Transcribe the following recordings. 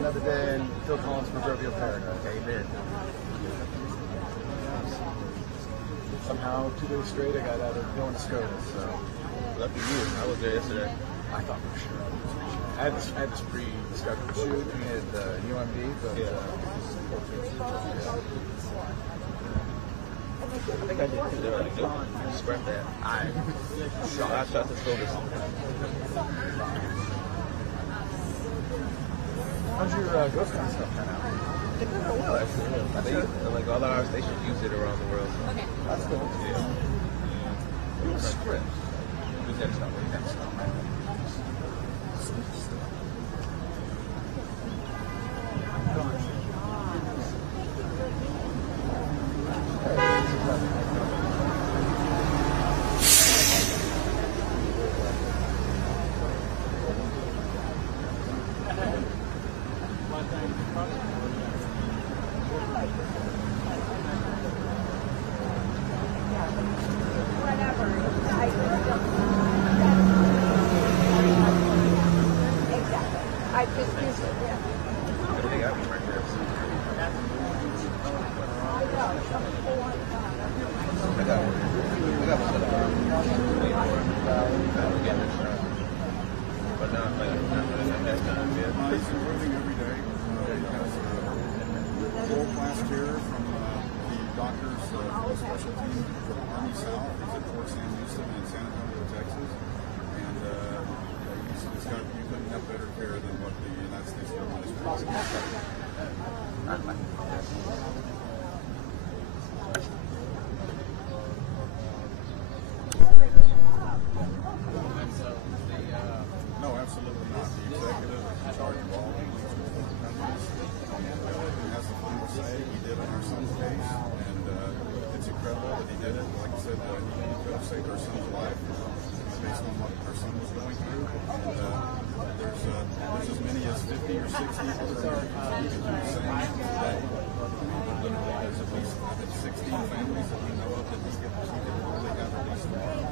another day in Phil Collins' proverbial paradise. Amen. Somehow 2 days straight I got out of going to SCOTUS, so lucky you. I was there yesterday. I thought for sure. I had this pre-discovery shoot at UMD, but I think I did too. Scrap that. I shot the SCOTUS. How's your ghost hunt stuff turn out? I think they're going well, actually. I think like all our stations use it around the world. So. Okay. That's cool. Yeah. Do a script. Who's next up? Next up. No, absolutely not. The executive is in charge of all things. He has the final say. He did on our son's case, and it's incredible that he did it. Like I said, he could have saved our son's life based on what our son was going through. And there's as many as 50 or 60 that are even doing the same today. Literally, there's at least 16 families that we know of that he could really have released tomorrow.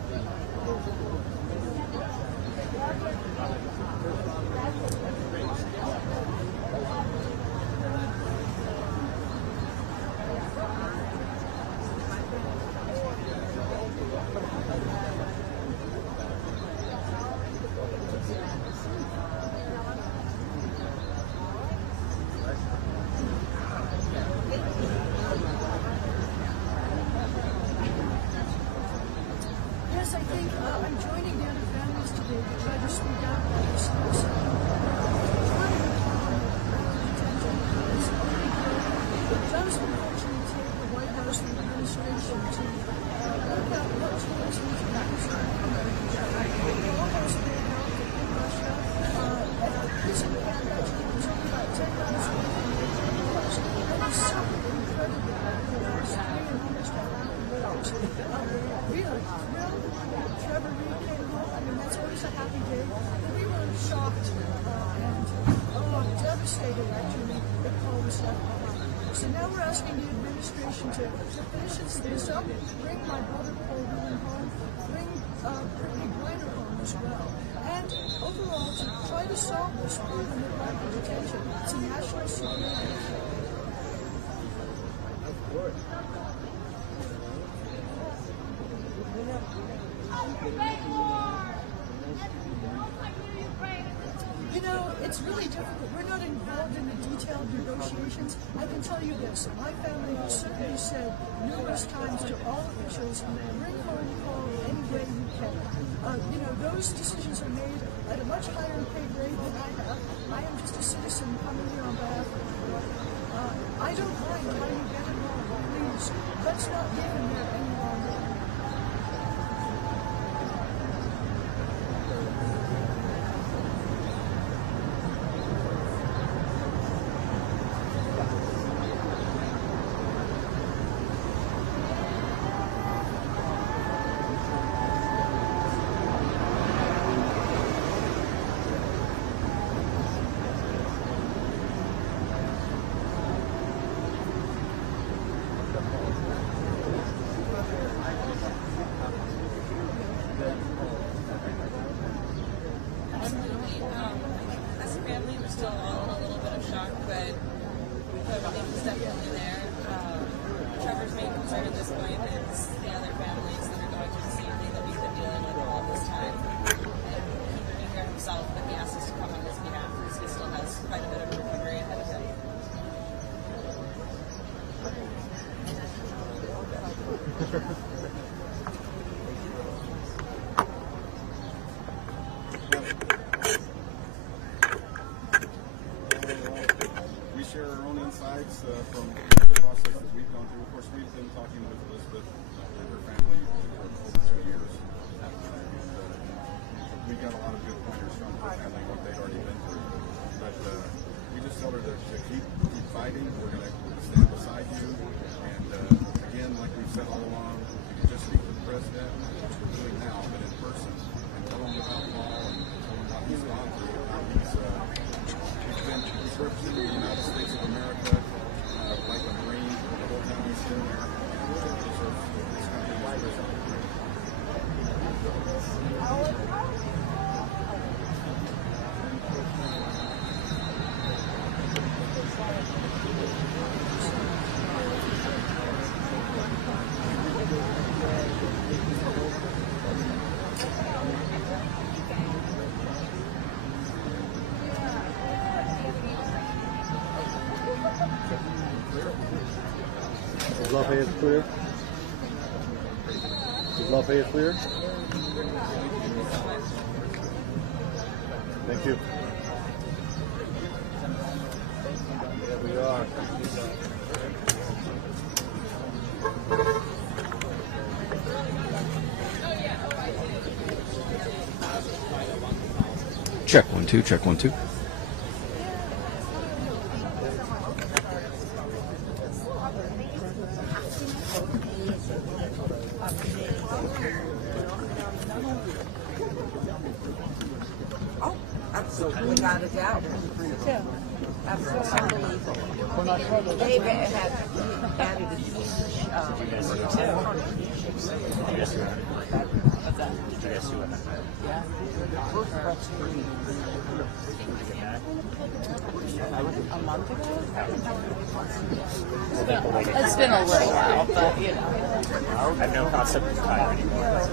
Yes, I think I'm joining the other families today to try to speak out about this news. It does unfortunately take the White House and the administration to look at what tools we can use. We're almost there now in Russia. At the prison camp, actually, it took about 10 months to get and it's so incredible that we're spending almost $1,000. We are thrilled that Trevor Reed came home. I mean, that's always a happy day. But we were shocked and devastated, actually, that Paul was left behind. So now we're asking the administration to finish this up, bring my brother Paul Whelan home, bring Brittany Griner home as well, and overall to try to solve this problem of radical detention. It's a national security issue. You know, it's really difficult. We're not involved in the detailed negotiations. I can tell you this. My family has certainly said numerous times to all officials, bring home Paul any way you can. You know, those decisions are made at a much higher pay grade than I have. I am just a citizen coming here on behalf of the world. I don't mind how you get him home. Please, let's not leave him there any longer. insights from the process that we've gone through. Of course, we've been talking with Elizabeth and her family for over 2 years. We got a lot of good pointers from her family, what they'd already been through. But we just told her to keep fighting. We're going to stand beside you. And again, like we've said all along, you can just speak to the president, which we're doing now, but in person, and tell him about Paul and tell him what he's gone through, how he's represented the United States of America like a Marine the whole time he's been there. And he deserves this country as Is Lafayette clear? Is Lafayette clear? Thank you. There we are. Check 1 2, check 1 2. Absolutely, without a doubt. Absolutely unbelievable. They've had added a month ago? It's been a little while, but you know. I have no concept of time anymore.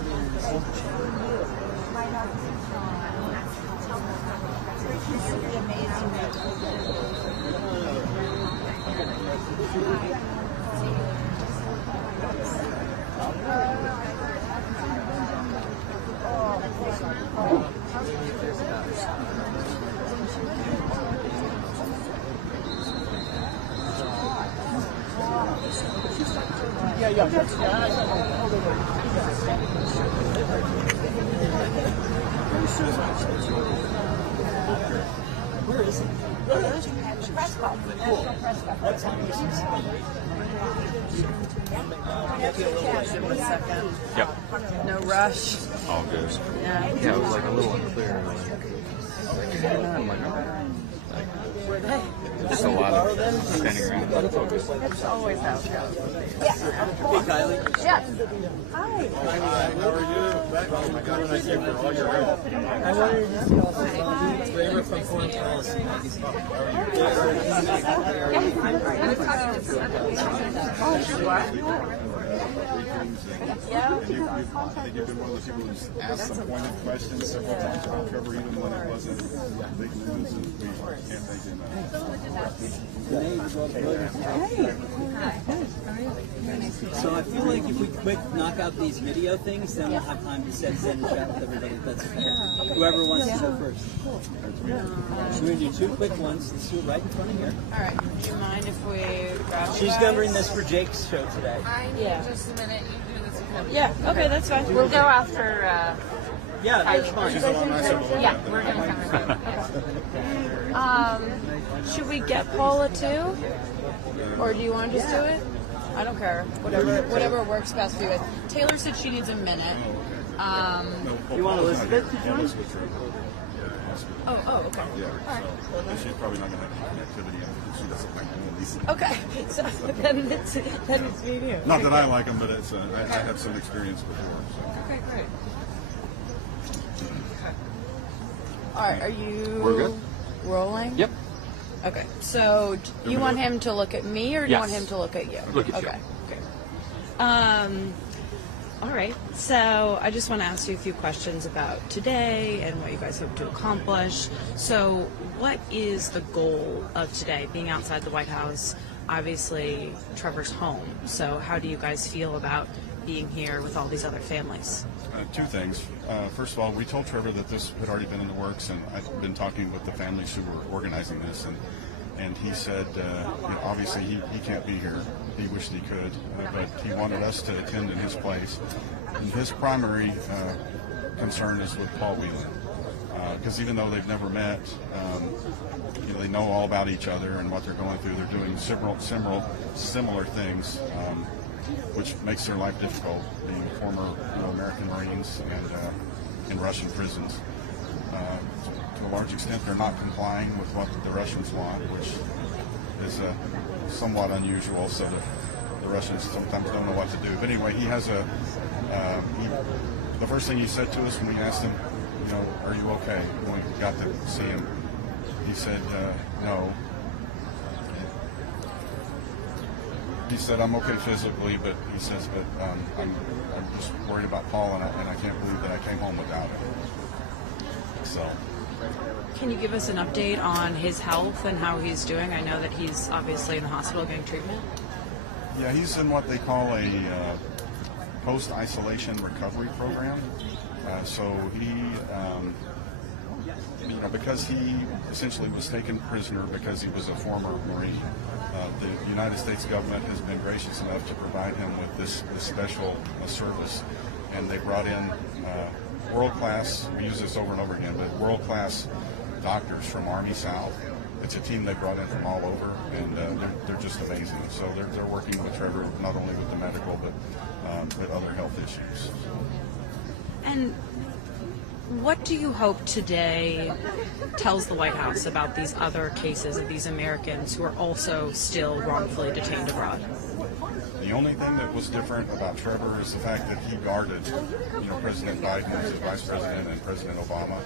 Where is it? Press conference. What time is Yep. No rush. All good. Yeah. Yeah, it was like a little unclear. I'm like, Were they? just a lot of standing around. But it's all good. It's always how it goes. Yeah. Hey, Kylie. Yes. Hi. How are you? I got an idea for all your help. Flavor from Foreign Policy. Yeah. I think you've been one of the people who's asked some pointed questions several times about Trevor, even when it wasn't big news, and we can't thank you enough. So I feel like if we quick knock out these video things, then we'll have time to sit and chat with everybody. That's whoever wants to go first. So we're going to do two quick ones. Let's do it right in front of here. All right. Do you mind if we grab you She's guys? covering this for Jake's show today. I need just a minute. You do this. Yeah. Okay, that's fine. We'll go after. Yeah, that's fine. She's a lot nicer to look Yeah, at than we're I gonna come with you. Should we get Paula too, or do you want to just do it? I don't care. Whatever works best for you. Taylor said she needs a minute. You want Elizabeth to join? Oh, okay. Yeah, so she's probably not going to have any connectivity because she doesn't like movies. Okay, so then it's me too. Not that I like them, but it's I have some experience before. So. Okay, great. All right, are you We're good. rolling? Yep. Okay, so you want him to look at me, or do you want Yes. him to look at you? Look at you. Okay. All right, so I just want to ask you a few questions about today and what you guys hope to accomplish. So what is the goal of today, being outside the White House? Obviously, Trevor's home. So how do you guys feel about being here with all these other families? Two things. First of all, we told Trevor that this had already been in the works, and I've been talking with the families who were organizing this, and And he said, obviously he can't be here. He wished he could, but he wanted us to attend in his place. And his primary concern is with Paul Whelan, because even though they've never met, they know all about each other and what they're going through. They're doing similar things, which makes their life difficult, being former American Marines and in Russian prisons. To a large extent, they're not complying with what the Russians want, which is somewhat unusual, so the Russians sometimes don't know what to do. But anyway, he has the first thing he said to us when we asked him, are you okay? When we got to see him, he said, no. He said, I'm okay physically, but he says, but I'm just worried about Paul, and I can't believe that I came home without him. So. Can you give us an update on his health and how he's doing? I know that he's obviously in the hospital getting treatment. Yeah, he's in what they call a post-isolation recovery program. So he, because he essentially was taken prisoner because he was a former Marine, the United States government has been gracious enough to provide him with this special service, and they brought in world-class, we use this over and over again, but world-class doctors from Army South. It's a team they brought in from all over, and they're just amazing. So they're working with Trevor not only with the medical, but with other health issues. And what do you hope today tells the White House about these other cases of these Americans who are also still wrongfully detained abroad? The only thing that was different about Trevor is the fact that he guarded, President Biden as his vice president and President Obama.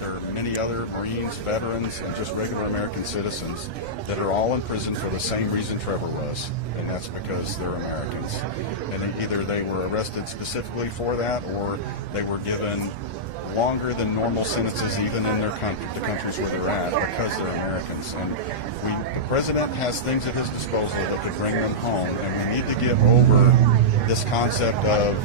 There are many other Marines, veterans, and just regular American citizens that are all in prison for the same reason Trevor was, and that's because they're Americans. And either they were arrested specifically for that, or they were given longer than normal sentences even in their country, the countries where they're at, because they're Americans. And the president has things at his disposal that could bring them home, and we need to give over this concept of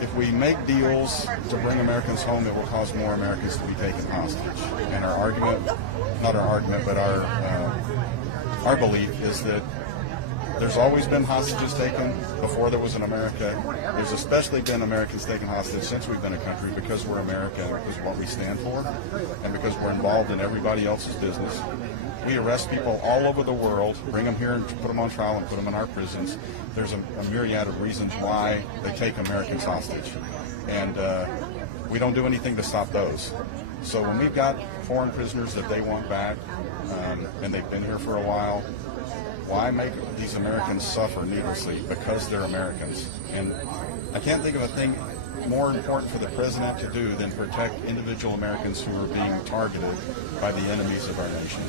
if we make deals to bring Americans home, it will cause more Americans to be taken hostage. And our argument, not our argument, but our belief is that there's always been hostages taken before there was an America. There's especially been Americans taken hostage since we've been a country, because we're America, is what we stand for, and because we're involved in everybody else's business. We arrest people all over the world, bring them here and put them on trial and put them in our prisons. There's a myriad of reasons why they take Americans hostage, and we don't do anything to stop those. So when we've got foreign prisoners that they want back, and they've been here for a while, why make these Americans suffer needlessly? Because they're Americans. And I can't think of a thing more important for the president to do than protect individual Americans who are being targeted by the enemies of our nation.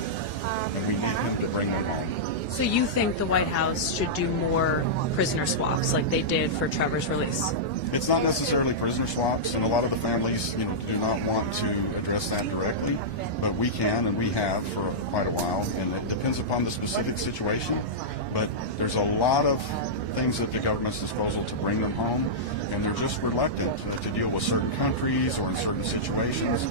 And we need him to bring them home. So you think the White House should do more prisoner swaps like they did for Trevor's release? It's not necessarily prisoner swaps, and a lot of the families, do not want to address that directly, but we can, and we have for quite a while, and it depends upon the specific situation. But there's a lot of things at the government's disposal to bring them home, and they're just reluctant to deal with certain countries or in certain situations,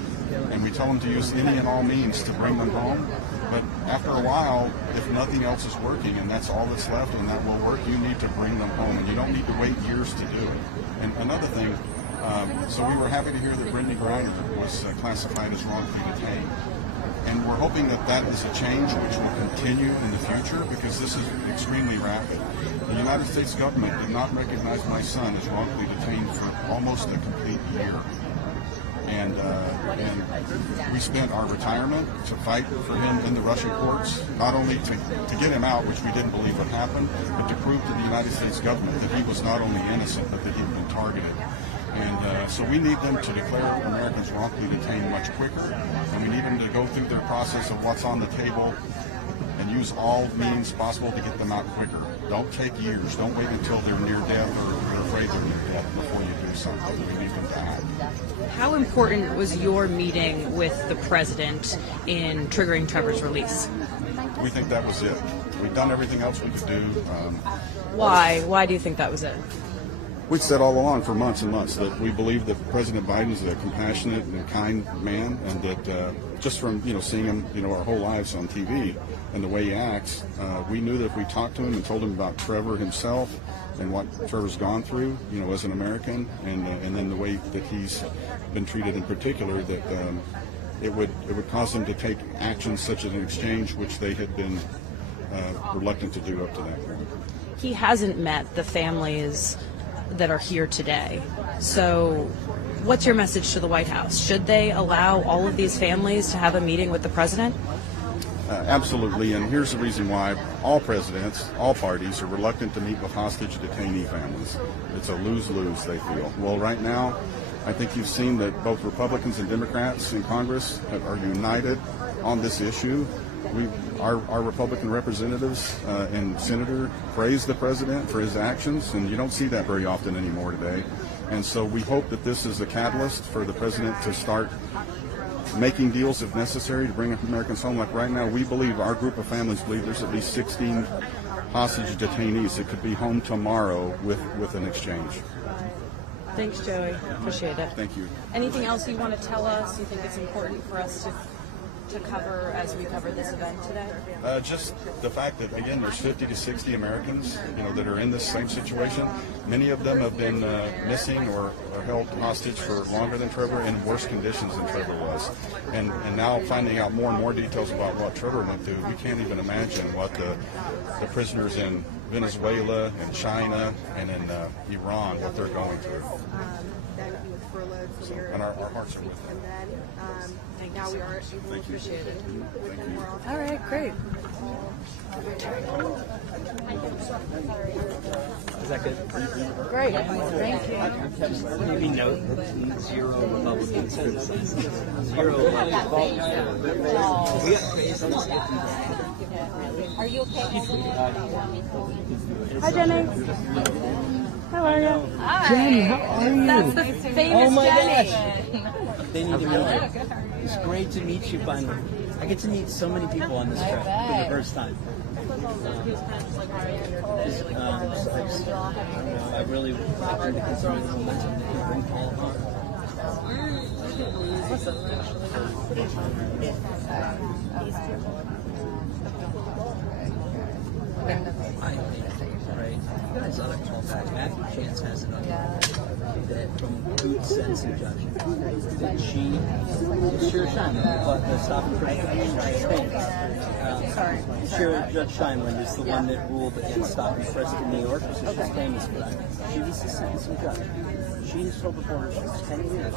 and we tell them to use any and all means to bring them home. But after a while, if nothing else is working and that's all that's left and that will work, you need to bring them home, and you don't need to wait years to do it. And another thing, so we were happy to hear that Brittany Griner was classified as wrongfully detained. And we're hoping that that is a change which will continue in the future, because this is extremely rapid. The United States government did not recognize my son as wrongfully detained for almost a complete year. And we spent our retirement to fight for him in the Russian courts, not only to get him out, which we didn't believe would happen, but to prove to the United States government that he was not only innocent, but that he'd been targeted. And so we need them to declare Americans wrongfully detained much quicker, and we need them to go through their process of what's on the table and use all means possible to get them out quicker. Don't take years. Don't wait until they're near death or you're afraid they're near death before you do something. We need them to act. How important was your meeting with the president in triggering Trevor's release? We think that was it. We've done everything else we could do. Why? Why do you think that was it? we've said all along for months and months that we believe that President Biden is a compassionate and kind man, and that just from seeing him our whole lives on TV and the way he acts, we knew that if we talked to him and told him about Trevor himself and what Trevor's gone through, as an American, and then the way that he's been treated in particular, that it would cause them to take actions such as an exchange, which they had been reluctant to do up to that point. He hasn't met the families that are here today. So what's your message to the White House? Should they allow all of these families to have a meeting with the president? Absolutely, and here's the reason why all presidents, all parties, are reluctant to meet with hostage detainee families. It's a lose-lose, they feel. Well, right now, I think you've seen that both Republicans and Democrats in Congress are united on this issue. Our Republican representatives and senator praise the president for his actions, and you don't see that very often anymore today. And so we hope that this is a catalyst for the president to start making deals if necessary to bring Americans home. Like right now, we believe, our group of families believe, there's at least 16 hostage detainees that could be home tomorrow with an exchange. Thanks, Joey. Appreciate it. Thank you. Anything else you want to tell us you think it's important for us to cover as we cover this event today? Just the fact that, again, there's 50 to 60 Americans, that are in this same situation. Many of them have been missing or held hostage for longer than Trevor, in worse conditions than Trevor was. And now finding out more and more details about what Trevor went through, we can't even imagine what the prisoners in Venezuela and China and in Iran, what they're going through. Then he was furloughed, so we're and our hearts are with them. And then now we are able to appreciate it. All right, great. Is that good? Great. Thank you. Maybe note that 0 Republicans criticized. 0 Republicans. We got crazy. Are you okay? Hi, Jenny. How are you? Hi. Jenny, how are you? That's the famous Oh my Jenny. gosh. They need to meet you. It's great to meet you finally. I get to meet so many people on this trip for the first time. I really want to consider the momentum that you bring to all of us. Right. As other callback, Matthew Chance has it on that from Boot Sense and Judge. That she, Shira Scheinman, but the stop and Shira Judge Scheinman is the one that ruled against stop and frisk in New York, so she's famous for that. She was the sentencing judge. She has told reporters for 10 years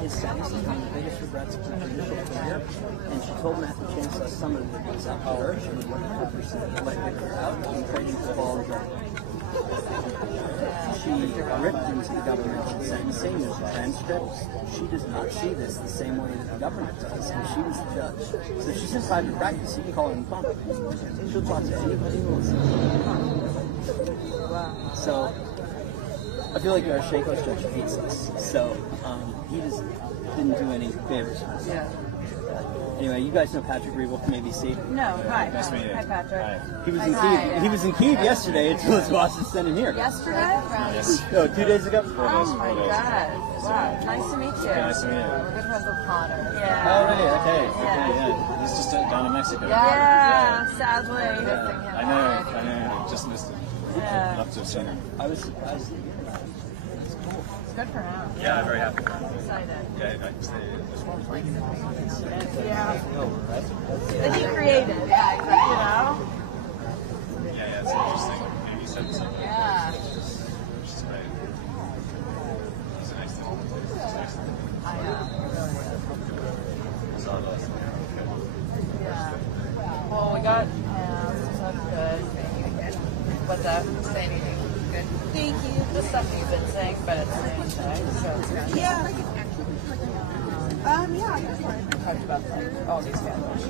his sentence is one of the biggest regrets of her initial career, and she told Matthew Chance last summer that it was up to her. She would 100% let her out and trade the ball and drop. She ripped into the government in sentencing. There's transcripts. She does not see this the same way that the government does, and she was the judge. So she's in private practice. You can call her on the phone. She'll talk to anybody who wants to. So I feel like our Shakos judge hates us. So he just didn't do any favors for us. Yeah. Anyway, you guys know Patrick Reevil from ABC? No, hi. Nice to meet you. Hi, Patrick. Hi. He was in Kyiv. He was in Kyiv yesterday until his boss is sending here. Yesterday? Yes. No, 2 days ago. Oh my God. Wow. Nice to meet you. Yeah, nice to meet you. We're good friends with Connor. Oh, Yeah. really? Okay. Yeah. Okay, yeah. He's just down in Mexico. Yeah, sadly. I know. I just missed it. Yeah. Love to have seen him. I was surprised. Good for him. Yeah, very happy. Excited. Yeah, I can stay this one. Yeah. That he created. Yeah, exactly. You know? Yeah, it's interesting. Maybe he said something. Yeah. Which is great. It's a nice thing. It's a nice thing. It's all last night. Yeah. Well, we got so that's good. What's that? Say anything. Good. Thank you. The stuff you've been saying, but it's the same thing, so it's good. Yeah. Yeah. We talked about like all these families.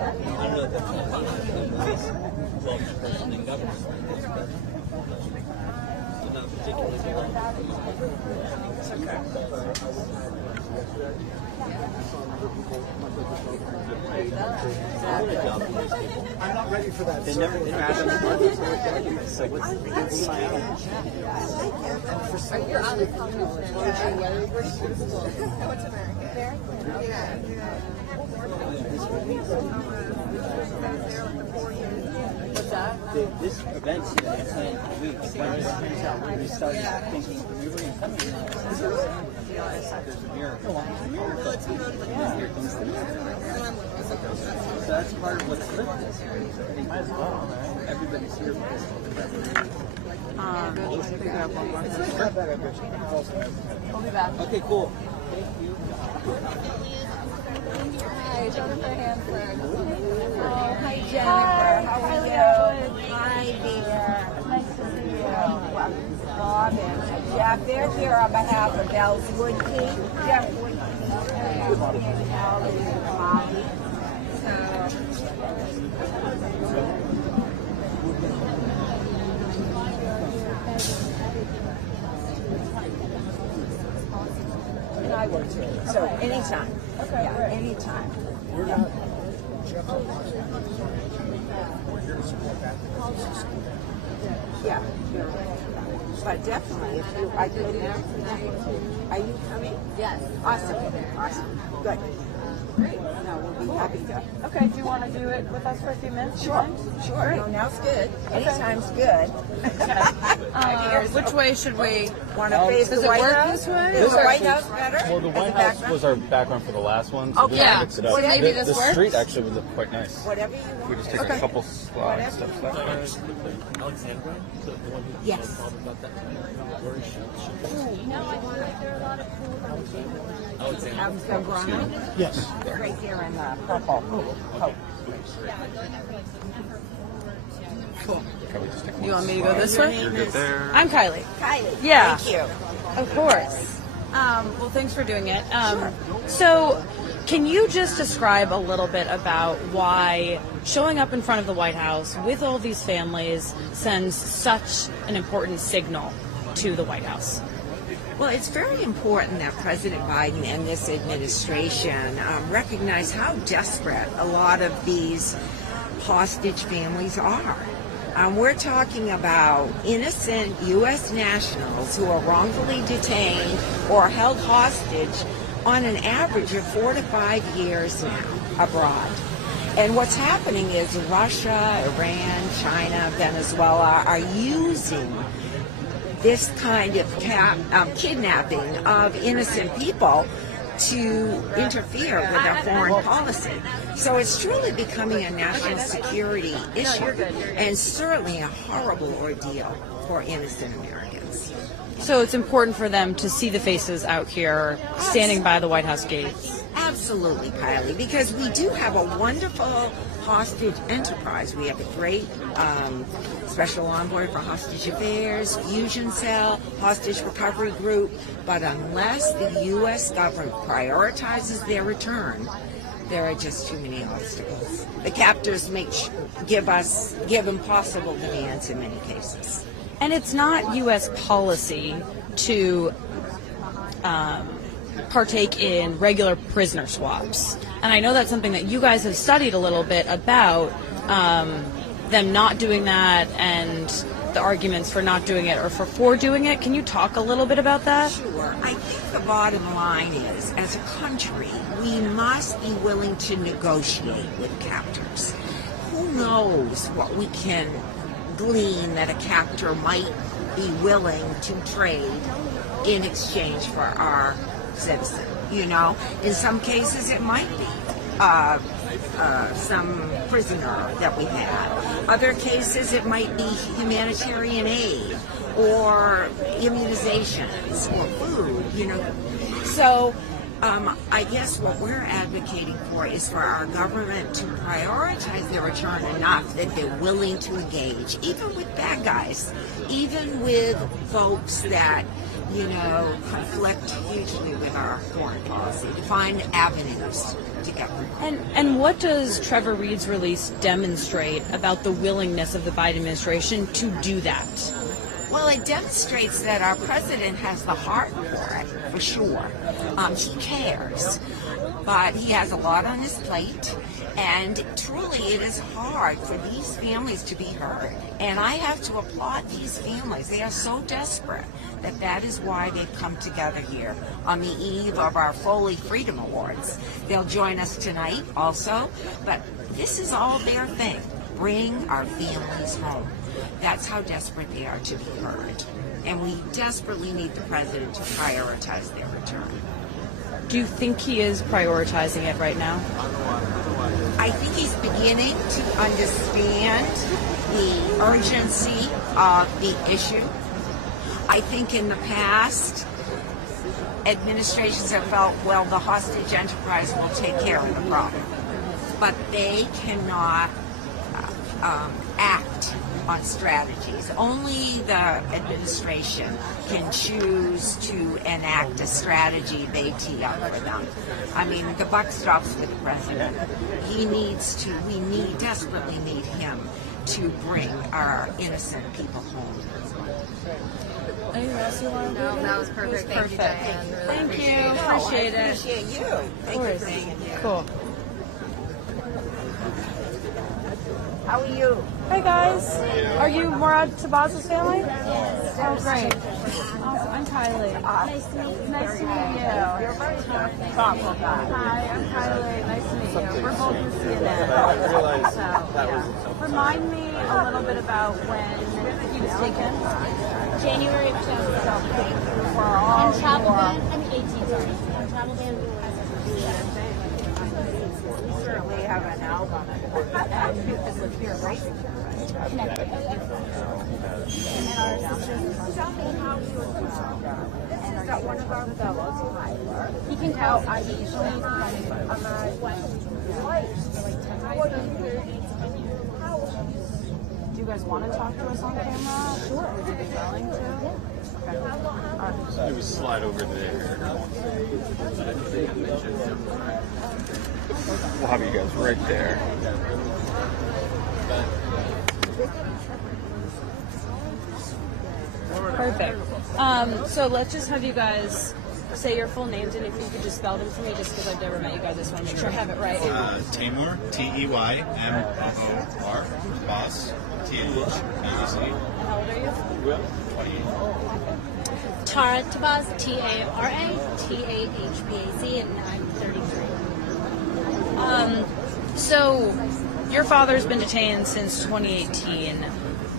I don't know if that's well, person in government. But not particularly well. It's okay. I'm not ready for that. They never interact with documents. So what's You're on the What's that? This event's in weeks. We started thinking we were going to come here. There's a miracle. Here comes the miracle. So that's part of what's lit this. Might as well. Everybody's here because I'll be back. okay, cool. Hi, Jennifer Hanford. Hi, Jennifer. How are you? Hi, dear. Nice to see you. Bob and Jeff. They're here on behalf of Bell's Woodkey. Jeff Woodkey. And Ellie and Bobby. And I work too. So anytime. Okay. Yeah, anytime. We're not. We're here to support that. Yeah. But definitely, if you, I could do that. Are you coming? Yes. Awesome. Awesome. Good. Great. No, we'll be happy to. Okay, do you want to do it with us for a few minutes? Sure. Sure. No, now's good. Anytime's good. Which way should we? Want to face the White House? Is the White House better? Well, the White House was our background for the last one, so Okay. we Yeah. mix it up. So maybe the this works? street actually would look quite nice. Whatever you want. We just take a couple slides, steps that way. Alexandra, the one who Yes. called about that. Where is she? No, I feel like there are a lot of cool Alexandra. Yes. Right there in the purple. Oh. You want me to go this way? Your name is I'm Kylie. Kylie. Yeah. Thank you. Of course. Well, thanks for doing it. So, can you just describe a little bit about why showing up in front of the White House with all these families sends such an important signal to the White House? Well, it's very important that President Biden and this administration recognize how desperate a lot of these hostage families are. We're talking about innocent U.S. nationals who are wrongfully detained or held hostage on an average of 4 to 5 years now abroad. And what's happening is Russia, Iran, China, Venezuela are using this kind of kidnapping of innocent people to interfere with their foreign policy. So it's truly becoming a national security issue and certainly a horrible ordeal for innocent Americans. So it's important for them to see the faces out here standing by the White House gates. Absolutely, Kylie, because we do have a wonderful hostage enterprise. We have a great special envoy for hostage affairs, fusion cell, hostage recovery group, but unless the U.S. government prioritizes their return, there are just too many obstacles. The captors give impossible demands in many cases. And it's not U.S. policy to partake in regular prisoner swaps. And I know that's something that you guys have studied a little bit about, them not doing that and the arguments for not doing it or for doing it. Can you talk a little bit about that? Sure. I think the bottom line is, as a country, we must be willing to negotiate with captors. Who knows what we can glean that a captor might be willing to trade in exchange for our citizen. You know, in some cases it might be some prisoner that we had. Other cases it might be humanitarian aid or immunizations or food, you know. So I guess what we're advocating for is for our government to prioritize their return enough that they're willing to engage, even with bad guys, even with folks that, you know, conflict hugely with our foreign policy, to find avenues to get them. And what does Trevor Reed's release demonstrate about the willingness of the Biden administration to do that? Well, it demonstrates that our president has the heart for it, for sure. He cares. but he has a lot on his plate, and truly it is hard for these families to be heard. And I have to applaud these families. They are so desperate that is why they've come together here on the eve of our Foley Freedom Awards. They'll join us tonight also, but this is all their thing. Bring our families home. That's how desperate they are to be heard. And we desperately need the president to prioritize their return. Do you think he is prioritizing it right now? I think he's beginning to understand the urgency of the issue. I think in the past, administrations have felt, well, the hostage enterprise will take care of the problem. But they cannot act on strategies. Only the administration can choose to enact a strategy they tee up for them. I mean, the buck stops with the president. We desperately need him to bring our innocent people home. Anything else you want to do? No, that was perfect. Thank you, Diane. Really Thank you. I Appreciate it. appreciate you. Thank you for being here. Cool. How are you? Hey guys, are you Murad Tabaz's family? Yes. Oh, great. Awesome. I'm Kylie. Nice to meet you. Nice to meet you. You're a very thoughtful guy. Hi, I'm Kylie. Nice to meet you. We're both with CNN. So, yeah. Remind me a little bit about when he was taken. January 2017. And travel ban, I mean 18, sorry. And travel ban as of We certainly have an album. And this was here, right? Connecticut. And our sisters, tell me how you were doing. This is got one of our fellows, Tyler. You can tell I usually Do you guys want to talk to us on camera? Sure. Would you be willing to? Okay. It was slide over there. We'll have you guys right there. Perfect. So let's just have you guys say your full names, and if you could just spell them for me, just because I've never met you guys, I just want to make sure I have it right. Taymor, T-E-Y-M-O-O-R, Boss, T-H-B-E-C. How old are you? 28. Tara Tabaz, T-A-R-A-T-A-H-B-A-Z, and I'm 33. So your father's been detained since 2018.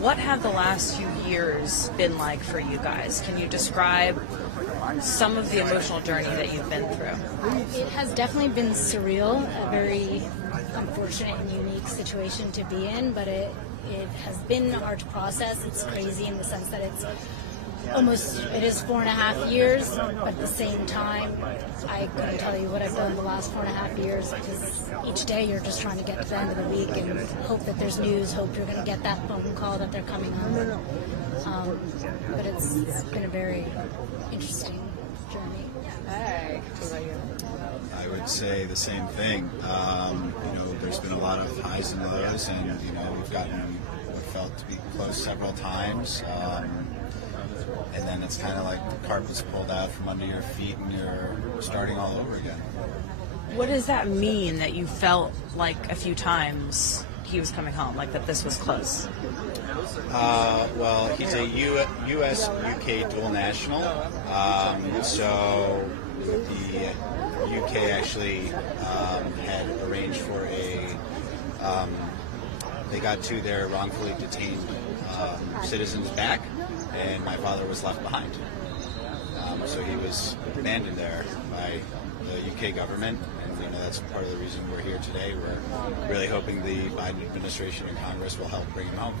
What have the last few years been like for you guys? Can you describe some of the emotional journey that you've been through? It has definitely been surreal, a very unfortunate and unique situation to be in, but it has been hard to process. It's crazy in the sense that it is 4.5 years, but at the same time, I couldn't tell you what I've done the last 4.5 years, because each day you're just trying to get to the end of the week and hope that there's news, hope you're going to get that phone call that they're coming home. But it's been a very interesting journey. Hey, what about you? I would say the same thing. There's been a lot of highs and lows, and we've gotten what felt to be close several times. And then it's kind of like the carpet's pulled out from under your feet and you're starting all over again. What does that mean that you felt like a few times he was coming home, like that this was close? Well, he's a U.S.-UK dual national. So the UK actually had arranged for they got to their wrongfully detained citizens back, and my father was left behind. So he was abandoned there by the UK government, and that's part of the reason we're here today. We're really hoping the Biden administration and Congress will help bring him home.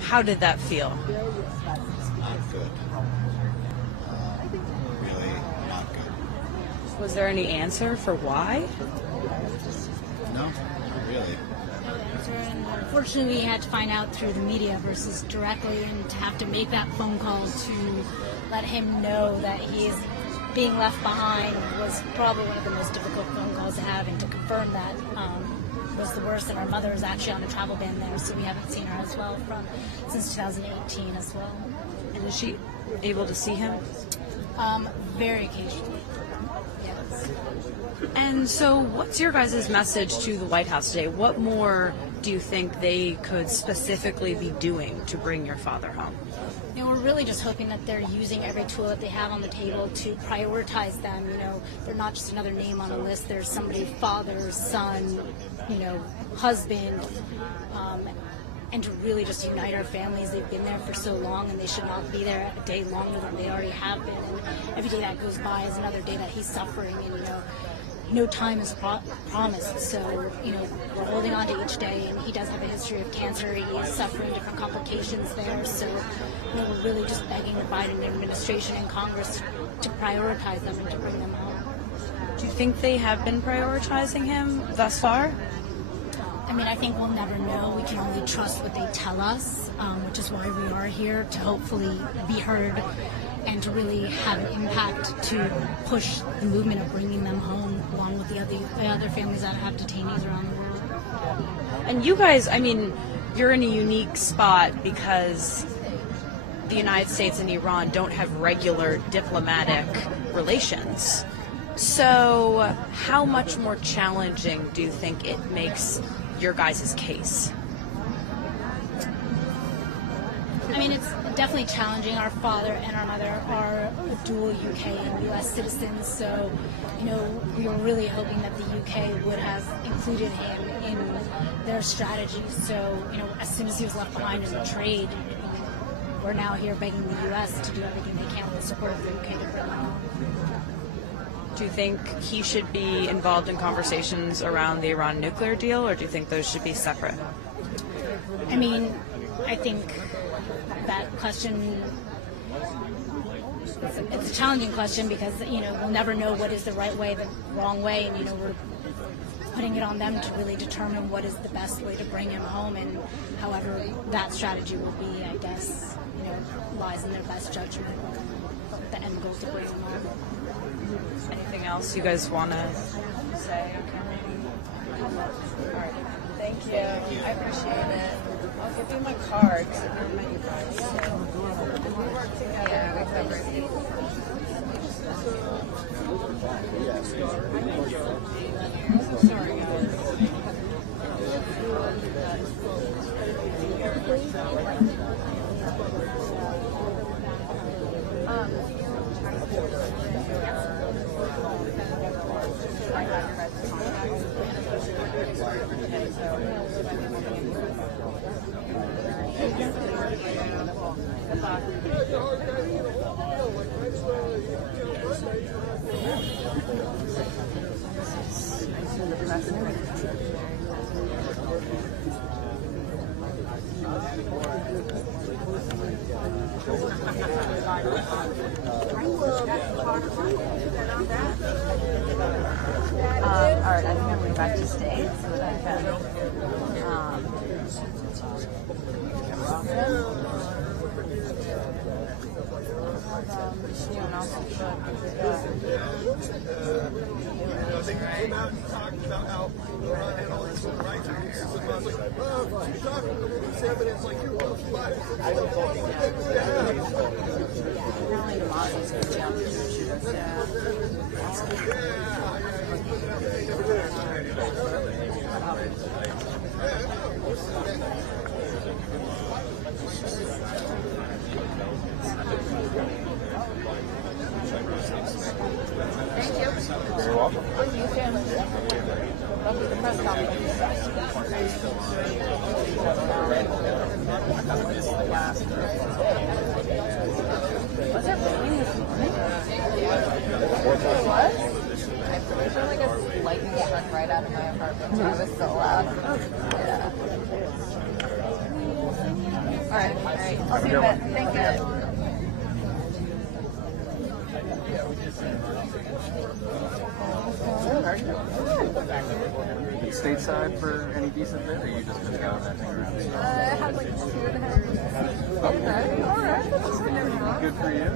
How did that feel? Not good. Really not good. Was there any answer for why? No, not really. Unfortunately, we had to find out through the media versus directly, and to have to make that phone call to let him know that he is being left behind was probably one of the most difficult phone calls to have, and to confirm that was the worst. And our mother is actually on a travel ban there, so we haven't seen her as well since 2018 as well. And is she able to see him? Very occasionally. Yes. And so what's your guys' message to the White House today? What more do you think they could specifically be doing to bring your father home? You know, we're really just hoping that they're using every tool that they have on the table to prioritize them. You know, they're not just another name on a list. There's somebody, father, son, you know, husband, and to really just unite our families. They've been there for so long, and they should not be there a day longer than they already have been. And every day that goes by is another day that he's suffering, and, you know, no time is promised. So, you know, we're holding on to each day, and he does have a history of cancer. He is suffering different complications there. So, you know, we're really just begging the Biden administration and Congress to prioritize them and to bring them home. Do you think they have been prioritizing him thus far? I mean, I think we'll never know. We can only trust what they tell us, which is why we are here, to hopefully be heard and to really have an impact to push the movement of bringing them home, along with the other families that have detainees around the world. And you guys, I mean, you're in a unique spot because the United States and Iran don't have regular diplomatic relations. So how much more challenging do you think it makes your guys' case? I mean, it's definitely challenging. Our father and our mother are dual UK and US citizens, so, you know, we were really hoping that the UK would have included him in their strategy. So, you know, as soon as he was left behind in the trade, we're now here begging the US to do everything they can with the support of the UK to bring him home. Do you think he should be involved in conversations around the Iran nuclear deal, or do you think those should be separate? I mean, I think that question, it's a challenging question because, you know, we'll never know what is the right way, the wrong way, and, you know, we're putting it on them to really determine what is the best way to bring him home, and however that strategy will be, I guess, you know, lies in their best judgment. But the end goal is to bring him home. Anything else you guys want to say? All right. Thank you. I appreciate it. I'll give you my card. We work together. Yeah, we cover it. I'm so sorry, guys. All right, I think I'm going back to state so that I can They came out and talked about how Iran had all these civil rights abuses, and I was like, oh, you're talking about this evidence like you're both liars. You're welcome. You can go to the press conference. Was it raining this morning? It was? I feel like a lightning struck right out of my apartment. It was so loud. Yeah. All right. I'll see you in a bit. Thank you. Stateside for any decent bit, or you just been going that thing around? I had like 2.5 weeks. Okay, all right. That's Good for you.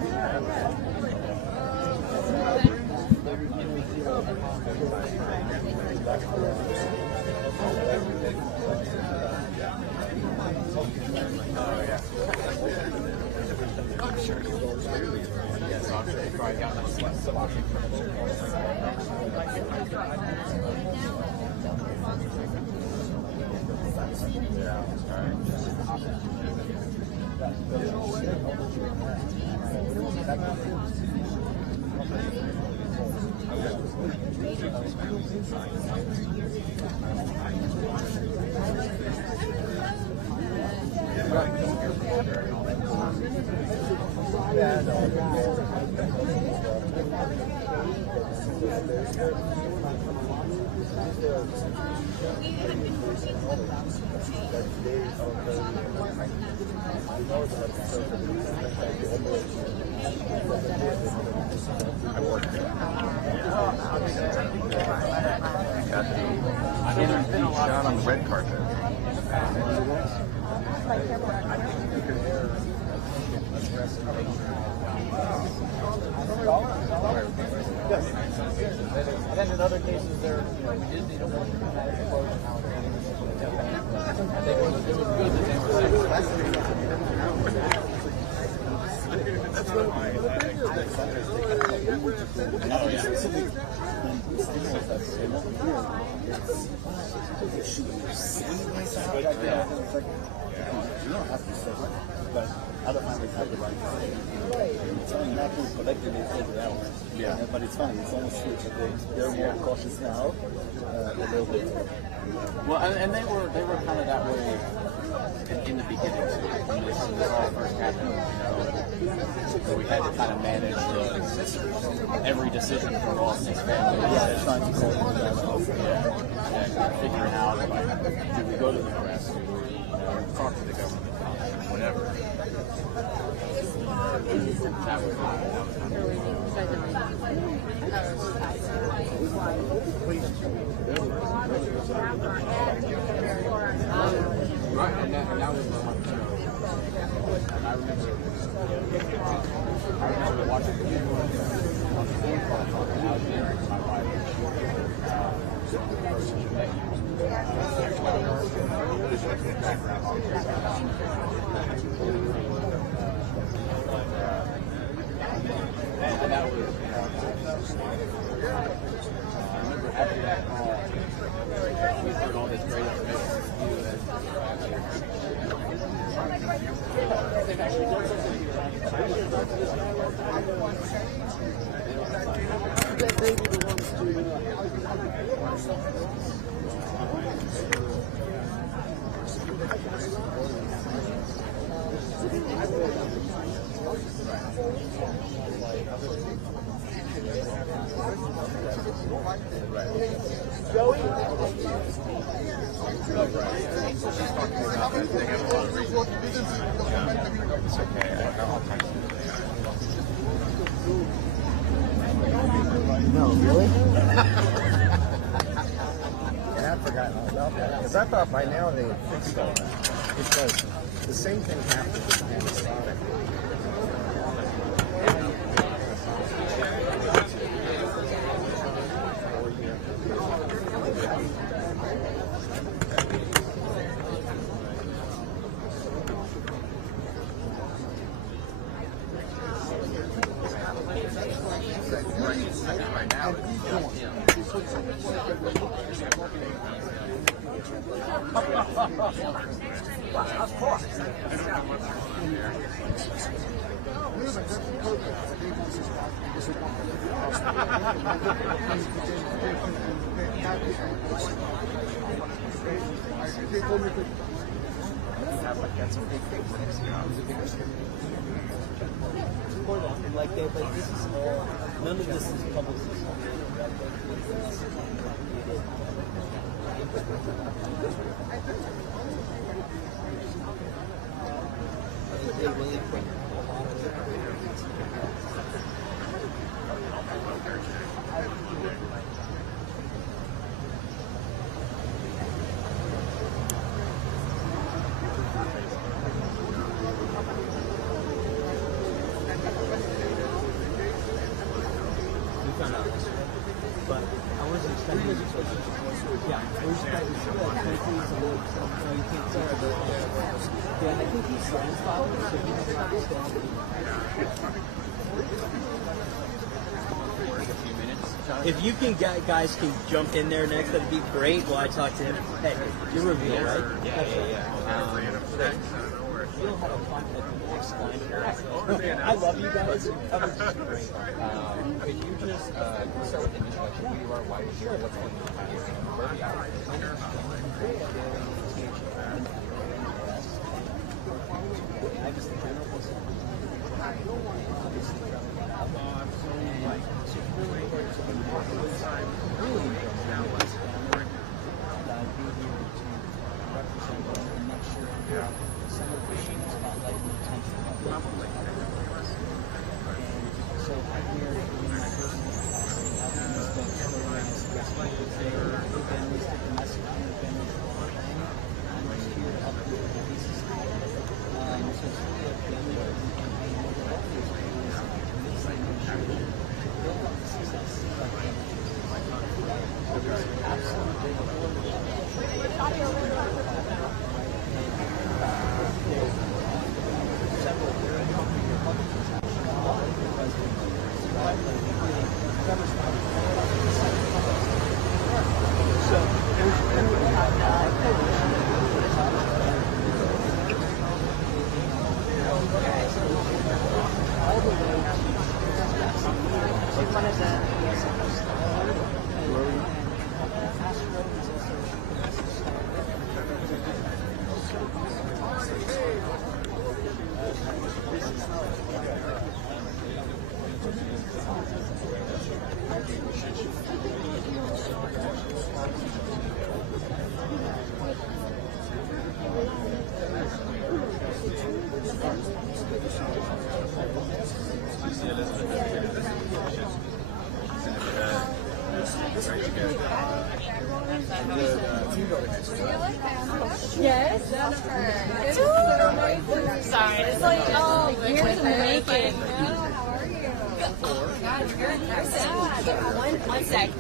Shot on the red carpet. Yes. And then in other cases, there, we did need a more dramatic approach. I think it was good that they were saying You don't have to say it, but other families have the right to say it. It's only not being collected, they take it out. Yeah. But it's funny, it's almost true. They're more cautious now, a little bit. well, and they were kind of that way in the beginning too. When this all first happened, so we had to kind of manage every decision for Ross and his family. Yeah, trying to call them down. And figuring out, like, do we go to the press? Talk to the government, whatever. Right, and that was the one. And I remember watching the video on the phone call talking out there with my wife. The person who met you. And that was, I remember after that call, we heard all this great information from you that they've actually done something No, really? And I've forgotten all about that. Because I thought by now they had fixed all that. Because the same thing happened with Panasonic. Of course. Like that, but this is all, none of this is public. They really put but I wasn't expecting it. Yeah, I was expecting you can't say that. Yeah, I think he's grandfather, so he doesn't understand. If you can, guys can jump in there next, that'd be great. While I talk to him. Hey, you reveal, right? Yeah. You'll have a fun I love you guys. That was just great. Could you just start with the introduction? Who you are, why you're here, what's going on, where we are. I just the general Yes. Sorry, it's like, oh, years in the making. One sec.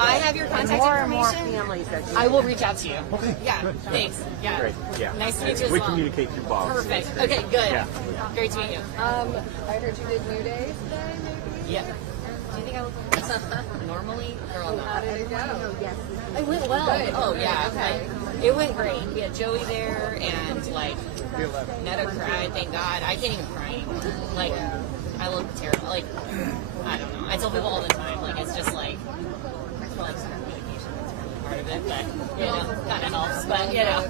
I have your contact information. I will reach out to you. Okay. Yeah. Thanks. Yeah. Great. Yeah. Nice to meet you as We well. communicate through Bob. Perfect. Okay. Good. Yeah. Great to meet you. I heard you did New Day today, maybe? Yeah. Do you think I look normally? Girl, How did it go? It went well. Good. Oh yeah. Okay. It went great. We had Joey there and like Netta cried, thank God. I can't even cry anymore. Like I look terrible. Like I don't know. I tell people all the time, like it's just like I feel like some communication is really part of it, but you know, kinda helps. But you know.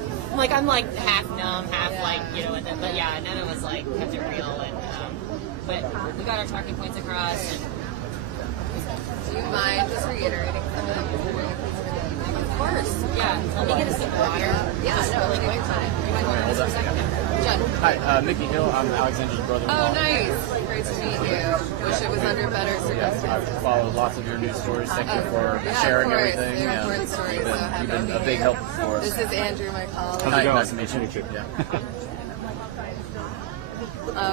I'm like half numb, half like, you know, and then, but yeah, Netta was like kept it real and but we got our talking points across and Do you mind just reiterating some of them? of course, yeah. Let me get a sip of water. Yeah, Just no, really take quick. your time. You mind holding this for a second? Jen. Hi, Mickey Hill. I'm Alexander's brother-in-law. Oh, nice. Great to meet you. Wish it was under better circumstances. I've followed lots of your news stories. Thank you for sharing of course. everything. They're Yeah. important stories, You've so been, happy you've to been be a big here. help for us. This is Andrew, my colleague. Hi, nice to meet you. Yeah.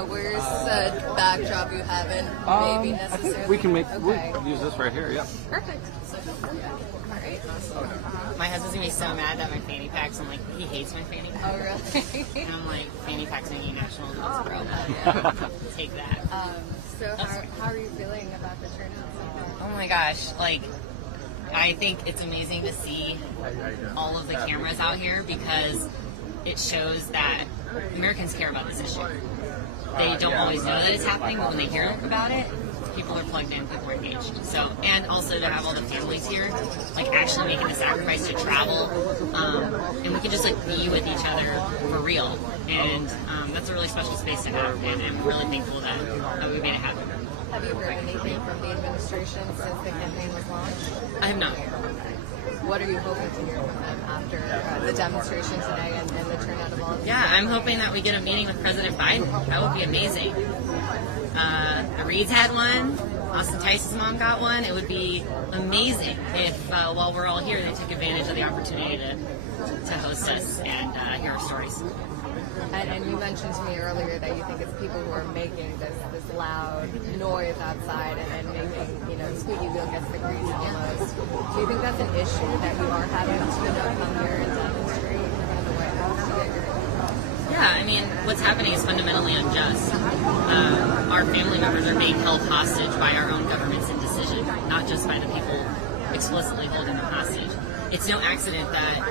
Where's the backdrop you haven't maybe I necessarily? think we can make. Okay. We'll use this right here. Yeah. Perfect. All right. My husband's gonna be so mad that my fanny packs. I'm like, he hates my fanny pack. Oh, really? And I'm like, fanny packs make you national goods, bro. Take that. So how are you feeling about the turnout so far? Oh my gosh, like, I think it's amazing to see all of the cameras out here because it shows that Americans care about this issue. They don't always know that it's happening, but when they hear about it, people are plugged in, people are engaged. So, and also to have all the families here, like actually making the sacrifice to travel, and we can just like be with each other for real. And that's a really special space to have, and I'm really thankful that we made it happen. Have you heard anything from the administration since the campaign was launched? I have not. What are you hoping to hear from them after the demonstration today and the turnout of all of these? Yeah, I'm hoping that we get a meeting with President Biden. That would be amazing. The Reeds had one. Austin Tice's mom got one. It would be amazing if, while we're all here, they took advantage of the opportunity to host us and hear our stories. And you mentioned to me earlier that you think it's people who are making this loud noise outside and making, you know, squeaky wheel gets the grease almost. Do you think that's an issue that you are having to come here and demonstrate in front of the White House to get your... Yeah, I mean, what's happening is fundamentally unjust. Our family members are being held hostage by our own government's indecision. not just by the people explicitly holding them hostage. It's no accident that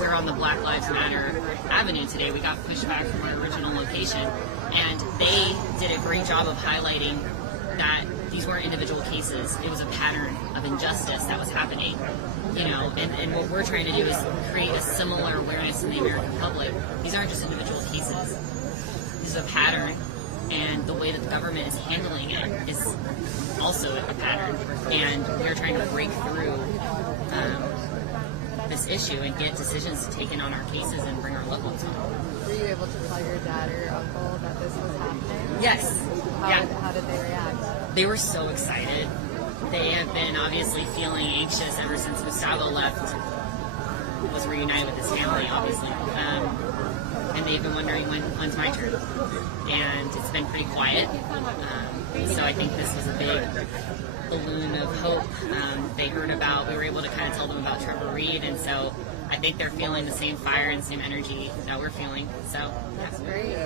we're on the Black Lives Matter Avenue today. We got pushed back from our original location, and they did a great job of highlighting that these weren't individual cases. It was a pattern of injustice that was happening, you know, and what we're trying to do is create a similar awareness in the American public. These aren't just individual cases. This is a pattern, and the way that the government is handling it is also a pattern, and we're trying to break through this issue and get decisions taken on our cases and bring our loved ones home. Were you able to tell your dad or your uncle that this was happening? Yes. How did they react? They were so excited. They have been obviously feeling anxious ever since Gustavo left, was reunited with his family, obviously. And they've been wondering when's my turn. And it's been pretty quiet. So I think this was a big balloon of hope. They heard about, we were able to kind of tell them about Trevor Reed, and so I think they're feeling the same fire and same energy that we're feeling. So that's great.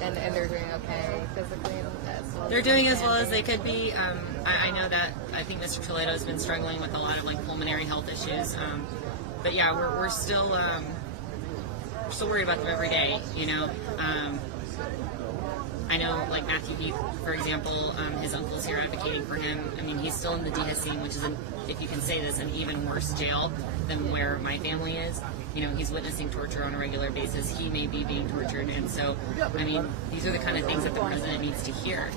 And they're doing okay physically as well. They're doing as well as they could be. I know that I think Mr. Toledo has been struggling with a lot of like pulmonary health issues. But yeah, we're still worried about them every day. You know, I know like Matthew Heath, for example, his uncle's here advocating for him. I mean, he's still in the Detained, which is, if you can say this, an even worse jail than where my family is. You know, he's witnessing torture on a regular basis. He may be being tortured. And so, I mean, these are the kind of things that the president needs to hear.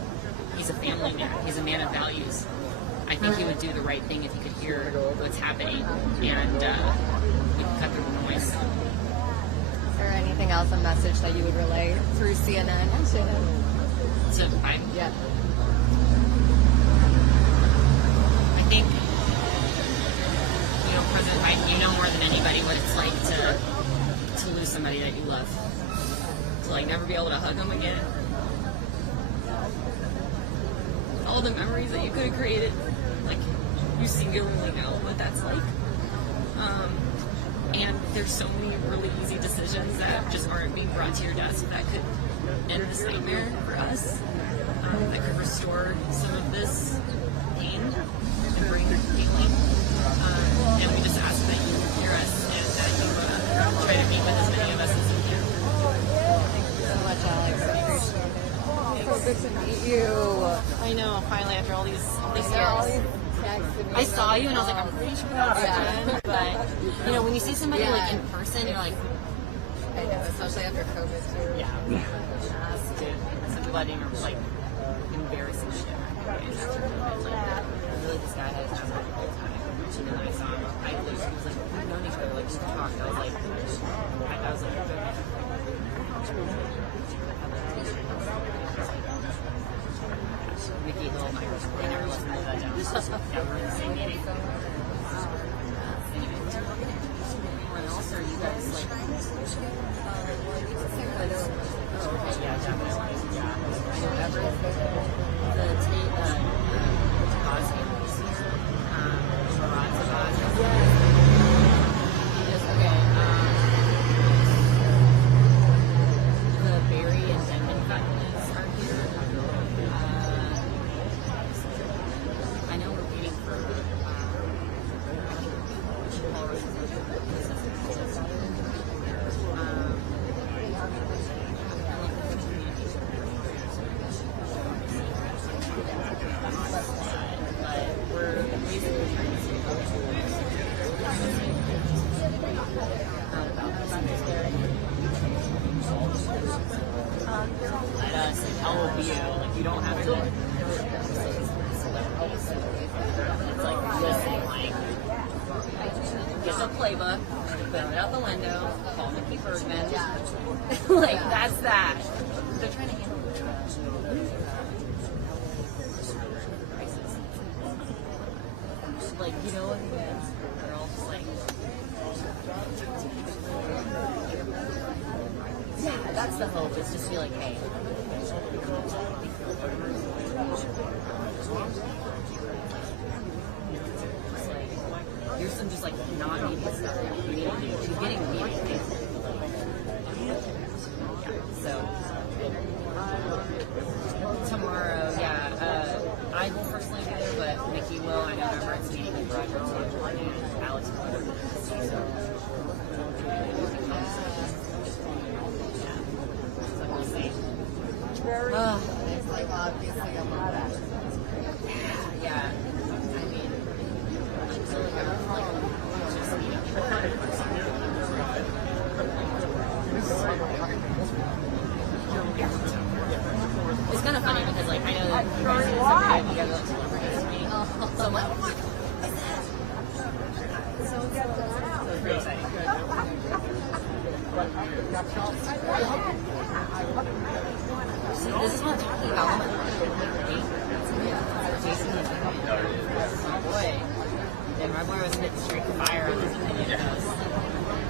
He's a family man. He's a man of values. I think he would do the right thing if he could hear what's happening and we could cut through the noise. Is there anything else, a message that you would relay through CNN? To Biden? Yeah. I think, you know, President Biden, you know more than anybody what it's like to lose somebody that you love. To like never be able to hug them again. All the memories that you could have created, like, you singularly know what that's like. And there's so many really easy decisions that just aren't being brought to your desk that could end this nightmare for us, that could restore some of this pain and bring healing. And we just ask that you hear us and that you try to meet with as many of us as you can. Thank you so much, Alex. I appreciate it. So good to meet you. I know, finally, after all these years. I saw you and I was like, I'm pretty sure that's Jen, but you know, when you see somebody like in person, you're like, I know, especially after COVID too. Yeah. Some people I didn't remember, like, embarrassing shit. Like, really, this guy has just had a good time. And then I saw him, I literally was like, we've known each other, like, just talked. I was like, Mickey Hill, my I never listened to that down. Yeah, we're in the same meeting. Anyone else, or you guys, like, yeah, definitely. Yeah. Whatever. The Tabaz families. Murad Tabaz. Okay. The Barry and Denman families are here. I know we're waiting for, I think, Paul Rose's like, you don't have to. It's like, listen, like, get the playbook, throw it out the window, call Mickey Bergman. Like, that's that. They're trying to handle it. Like, you know what it is? They're all just like, yeah, that's the hope, is just be like, hey. Here's some just like non-media stuff that you need to do. She's getting media things. So tomorrow, yeah, I will personally be there, but Mickey will. I know Emirates It's like, obviously, I love that. Yeah. I mean, I feel like I'm just meeting It's kind of funny because, like, I know that you guys are like celebrities to me. So I'm like, oh my God. So it's pretty exciting. See, this is what I'm talking about. Jason is my boy. And my boy was spitting straight fire on his opinion post.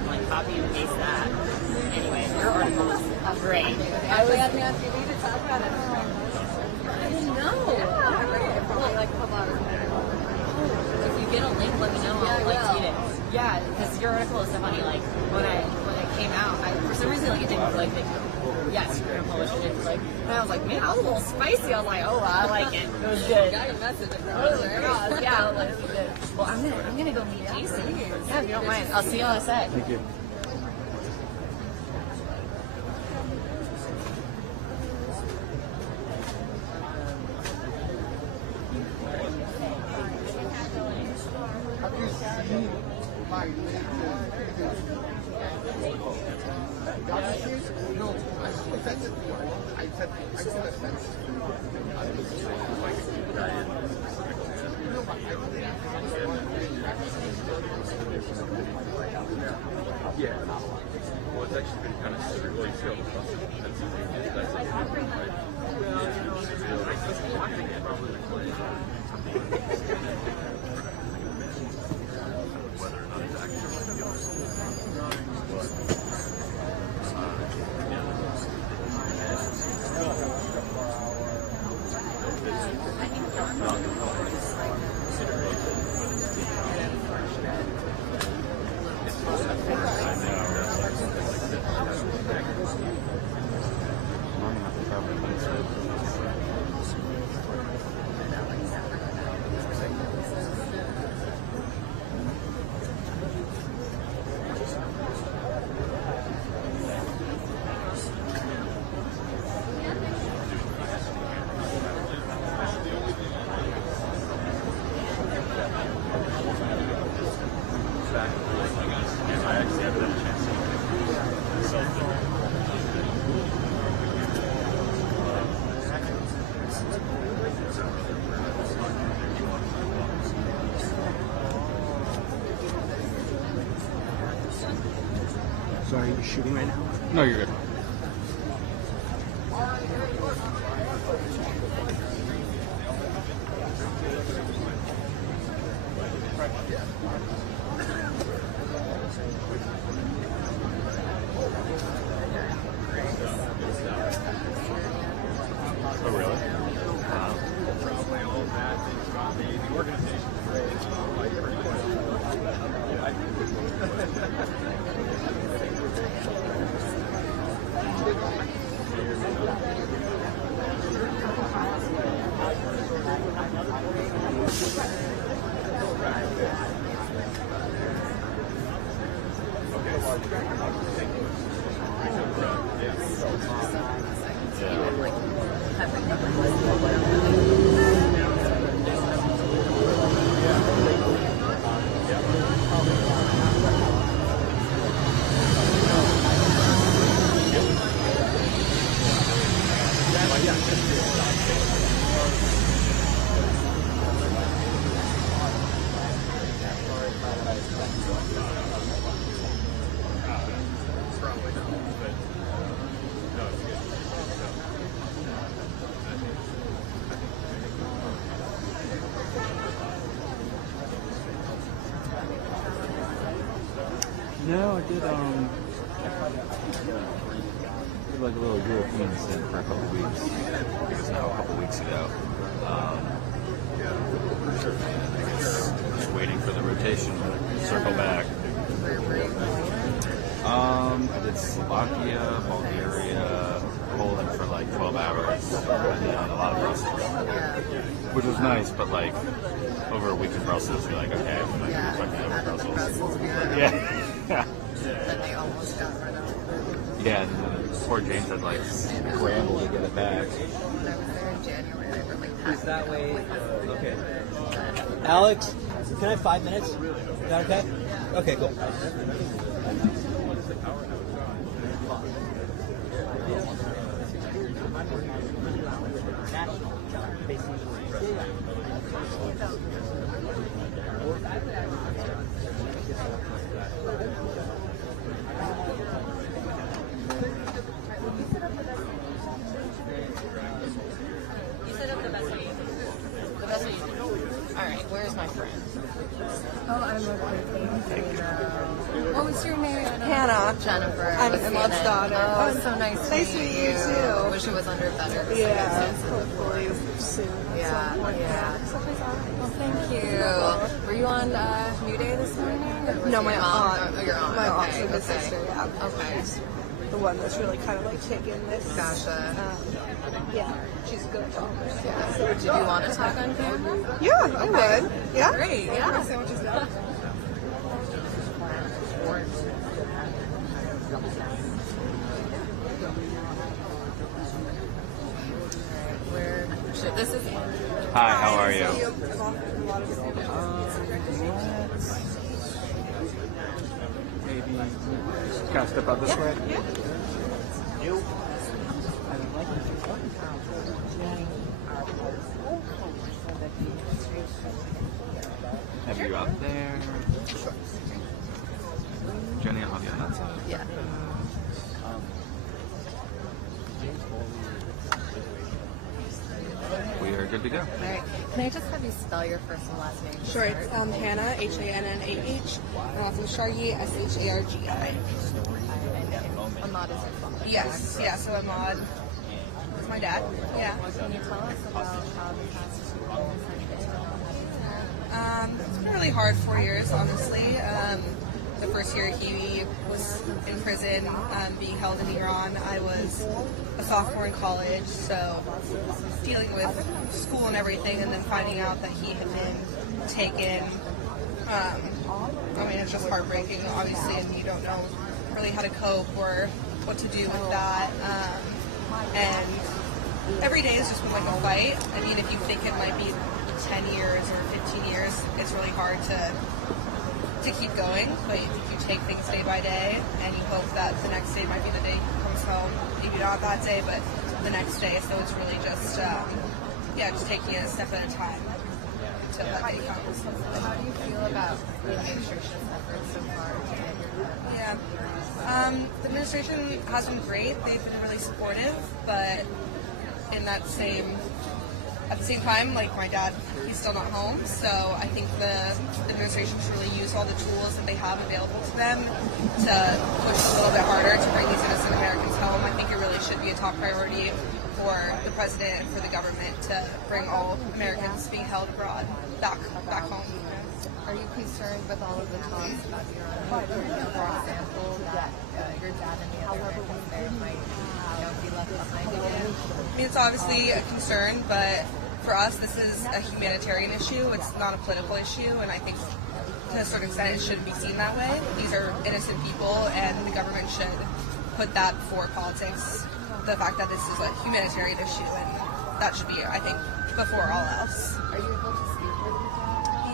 Like, copy and paste that. Anyway, your article was great. I was on TV to talk about it. I didn't know. Yeah, probably like a couple hours later. If you get a link, let me know. I'll like tweet it. Yeah, because your article is so funny. Like when it came out, for some reason like it didn't like it. Yes, you're gonna publish it. Like, and I was like, man, I was a little spicy. I was like, oh, I like it. It was good. Got your message Yeah, yeah, like it was good. Well, I'm gonna go meet Jason. Yeah, if you don't mind. I'll see you on the set. Thank you. Yeah. Well, it's actually been kind of surreal. You see all the buses. Whether or not it's actually So are you shooting right now? No, you're good. Oh, really? Wow. The organization is great. No, I did like a little European stint for a couple weeks. I guess now a couple weeks ago. And I guess just waiting for the rotation to circle back. I did Slovakia, Bulgaria, Poland for like 12 hours, and a lot of Brussels, which was nice, but like over a week in Brussels, you're like, okay, I'm not gonna fucking over Brussels. Yeah. That they almost got rid of. Yeah, Poor James had like scrambled to get it back. When I was there in January, they were like Is that way? Okay. Alex, can I have 5 minutes? Is that okay? Okay, cool. Alright, where's my friend? Oh, I'm okay. What was your name? Hannah. Jennifer. I'm What's Emma's Hannah? daughter. Oh, it's so nice Nice to meet you too. Wish it was under better. Yeah, hopefully soon. Yeah, yeah. Well, thank you. Were you on New Day this morning? Or was No, your my mom? aunt. Oh, your aunt. My aunt Okay, and his okay. sister, yeah. Okay. The one that's really kind of like taking this. Gotcha. Yeah, she's good. Yeah. Did you want to talk on camera? Yeah, I would. Yeah. Great, yeah. Sandwiches now. Where should this is Hi, how are you? Maybe kind of step out this way. Have you up there? Jenny, I'll have you on that side. Yeah. We are good to go. All right. Can I just have you spell your first and last name? to Sure, start? it's Hannah, Hannah, and also Shargi, Shargi. Ahmad is your father. Yes, yeah, so Ahmad is my dad. Yeah. Can you tell us about how the past 2 years have been? It's been really hard 4 years, honestly. The first year he was in prison, being held in Iran. I was a sophomore in college, so dealing with school and everything, and then finding out that he had been taken. I mean, it's just heartbreaking, obviously, and you don't know really how to cope or what to do with that. And every day has just been like a fight. I mean, if you think it might be 10 years or 15 years, it's really hard to keep going, but you take things day by day, and you hope that the next day might be the day he comes home. Maybe not that day, but the next day. So it's really just, just taking it a step at a time until that day comes. How do you feel about the administration's efforts so far to get your Yeah. The administration has been great. They've been really supportive, but at the same time, like my dad, he's still not home, so I think the administration should really use all the tools that they have available to them to push a little bit harder to bring these innocent Americans home. I think it really should be a top priority for the president and for the government to bring all Americans being held abroad back home. Are you concerned with all of the talks about Iran? For example, that your dad and the other Americans there might be left behind again? I mean, it's obviously a concern, but for us, this is a humanitarian issue. It's not a political issue, and I think to a certain extent it shouldn't be seen that way. These are innocent people, and the government should put that before politics. The fact that this is a humanitarian issue, and that should be, I think, before all else. Are you able to speak with your dad?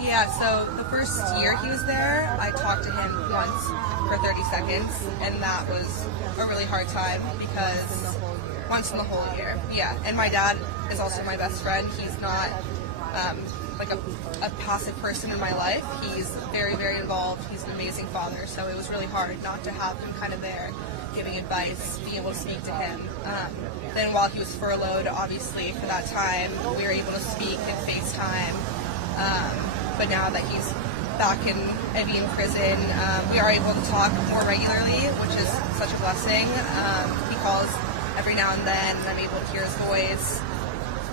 Yeah, so the first year he was there, I talked to him once for 30 seconds, and that was a really hard time because once in the whole year. Yeah, and my dad is also my best friend. He's not like a passive person in my life. He's very, very involved. He's an amazing father, so it was really hard not to have him kind of there giving advice, being able to speak to him. Then while he was furloughed, obviously, for that time, we were able to speak and FaceTime. But now that he's back in prison, we are able to talk more regularly, which is such a blessing. He calls every now and then, and I'm able to hear his voice,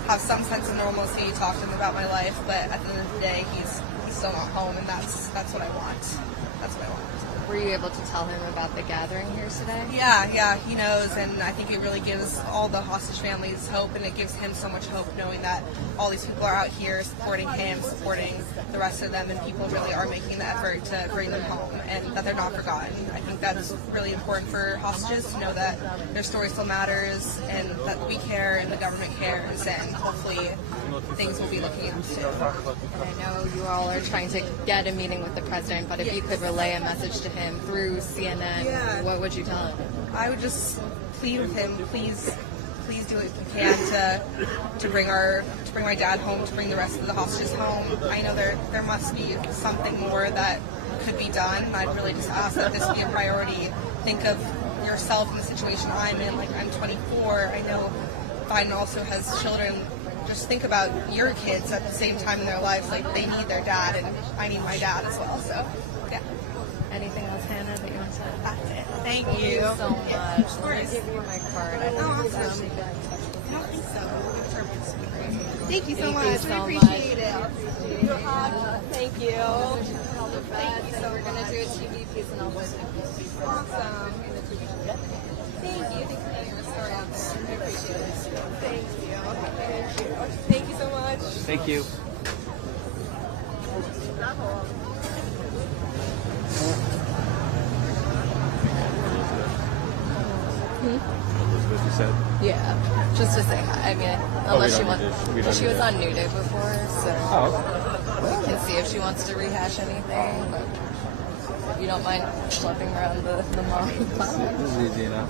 have some sense of normalcy, talk to him about my life, but at the end of the day, he's still not home, and that's what I want. That's what I want. Were you able to tell him about the gathering here today? Yeah, he knows, and I think it really gives all the hostage families hope, and it gives him so much hope knowing that all these people are out here supporting him, supporting the rest of them, and people really are making the effort to bring them home, and that they're not forgotten. I think that's really important for hostages to know that their story still matters, and that we care, and the government cares, and hopefully things will be looking into. And I know you all are trying to get a meeting with the president, but if you could relay a message to him through CNN, what would you tell him? I would just plead with him, please do what you can to bring my dad home, to bring the rest of the hostages home. I know there must be something more that could be done. I'd really just ask that this be a priority. Think of yourself in the situation I'm in. Like, I'm 24. I know Biden also has children. Just think about your kids at the same time in their lives. Like, they need their dad, and I need my dad as well. So, yeah. Anything else, Hannah, that you want to say? That's it. Thank you you so much. Let me give you my card. I know you've actually been in touch with me. I don't think so. Thank you so Thank much. you so We much. appreciate it. Thank you. Thank you. So we're going to do a TV piece and I'll play it. Awesome. Thank you. Thanks for getting your story out there. I appreciate it. Thank you. Thank you so much. Thank you. Elizabeth, you said? Yeah, just to say hi. I mean, unless she wants. Well, she was on New Day before, so we can see if she wants to rehash anything. But if you don't mind schlepping around the mall. This is easy enough.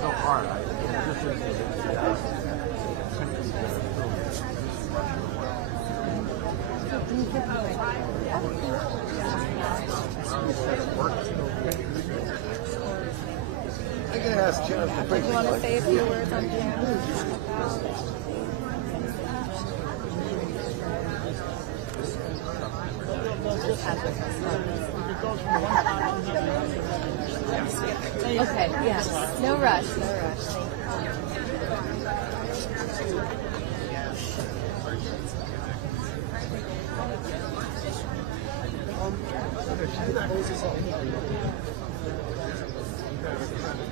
So hard. I can ask Jennifer. Do you want to say a few words on camera? Okay, yeah. No rush, no rush.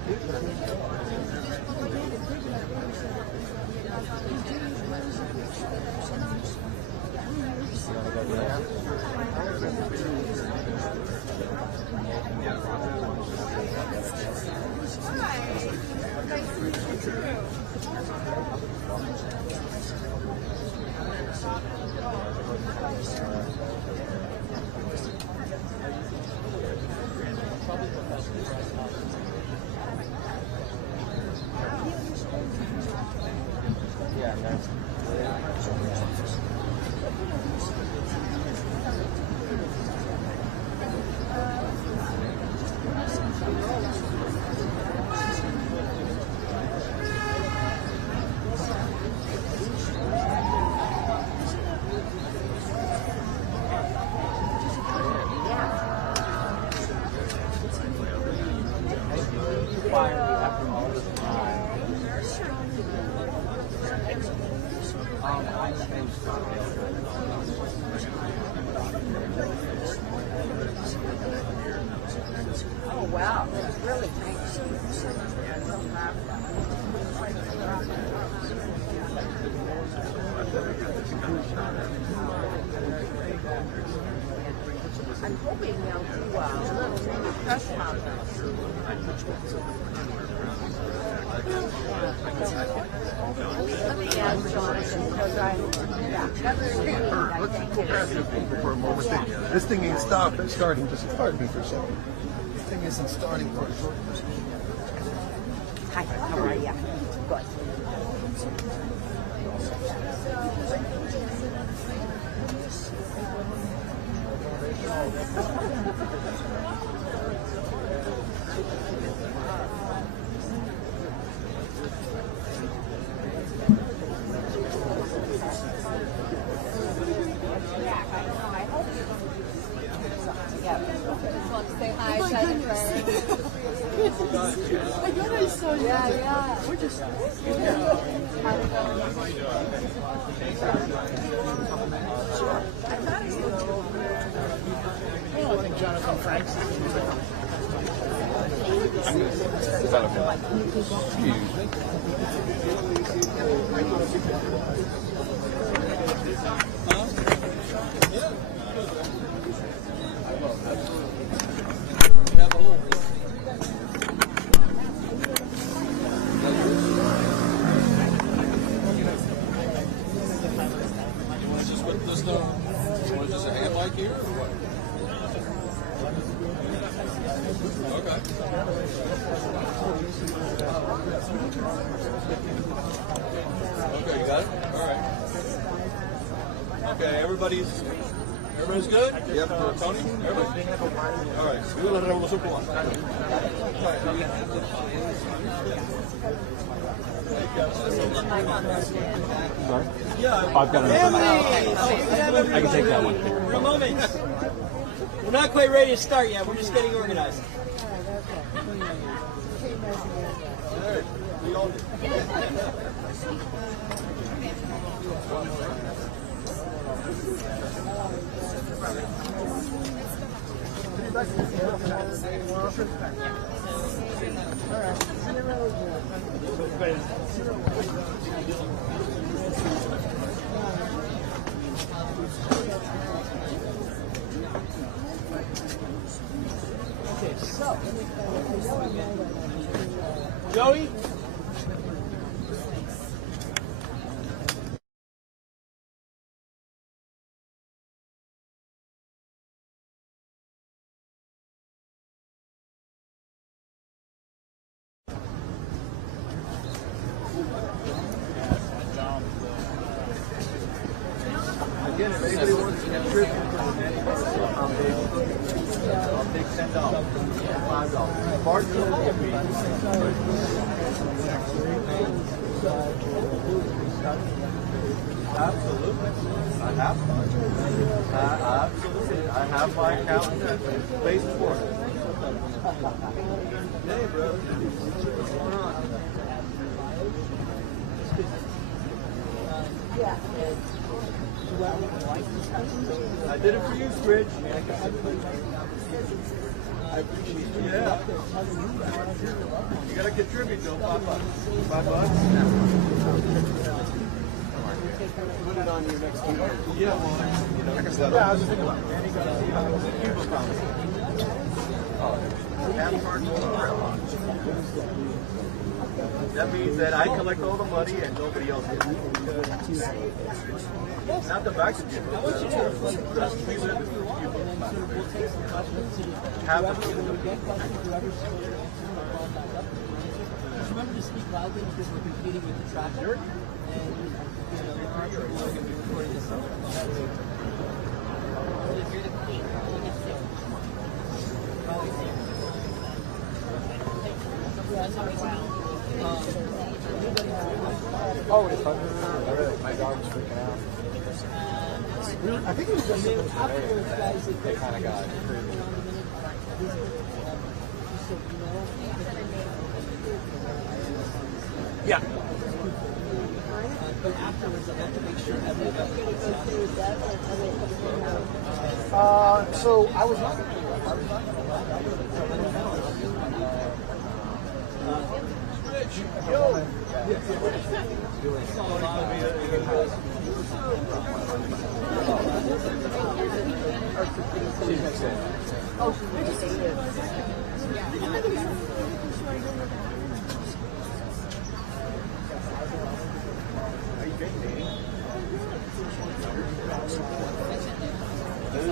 Thank you. Oh, wow. That's really nice. I'm hoping they'll do a little mini press conference. Let me ask Jonathan, because Let's go past this thing for a moment. This thing ain't stopped. It's starting. Just pardon me for a second. This thing isn't starting for a short. Hi, how are you? Good. Just want to say hi, Jennifer. thought I saw you. Yeah. We're just. I think Jonathan Franks. Just a hand like here or what? Okay. Okay, you got it? All right. Okay, everybody's good? Yep, Tony? Everybody? All right, viva la revolución cubana. Yeah, I've got another. I can take that one. For a moment. We're not quite ready to start yet. We're just getting organized. Okay, so Joey. Again, if anybody wants to contribute, I'll take $10, $5. Martin will give me. Absolutely. I have one. Absolutely. I have my account based for it. Hey, bro. What's going on? Yeah. I did it for you, Scritch. I appreciate it. Yeah. You gotta contribute though, $5. $5? Put it on your next one. Yeah, well, you know, I was thinking about it. That means that I collect all the money and nobody else gets it. Not the back of you. We live in Cuba. Half of you. Remember to speak loudly because we're competing with the traffic. Oh, it's fun. My dog was freaking out. I think it was just afterwards, they kind of got crazy. Yeah. But afterwards, I have to make sure everybody So I was not.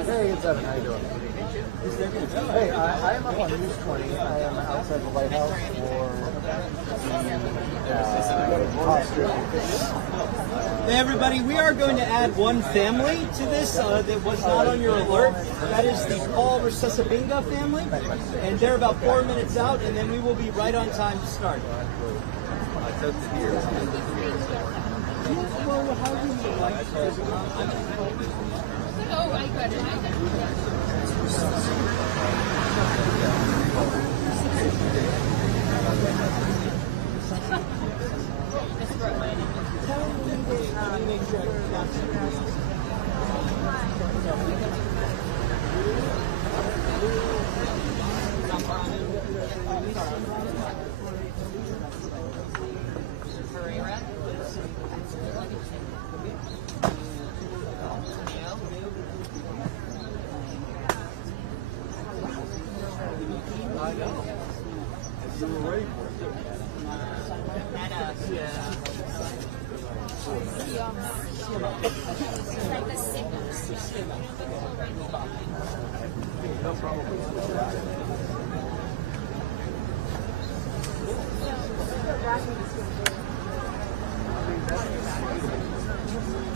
Hey, it's Evan. How you doing? Hey, I am up on News 20. I am outside the White House for Hey everybody, we are going to add one family to this that was not on your alert. That is the Paul Recesabinga family, and they're about 4 minutes out, and then we will be right on time to start. Oh, I got it.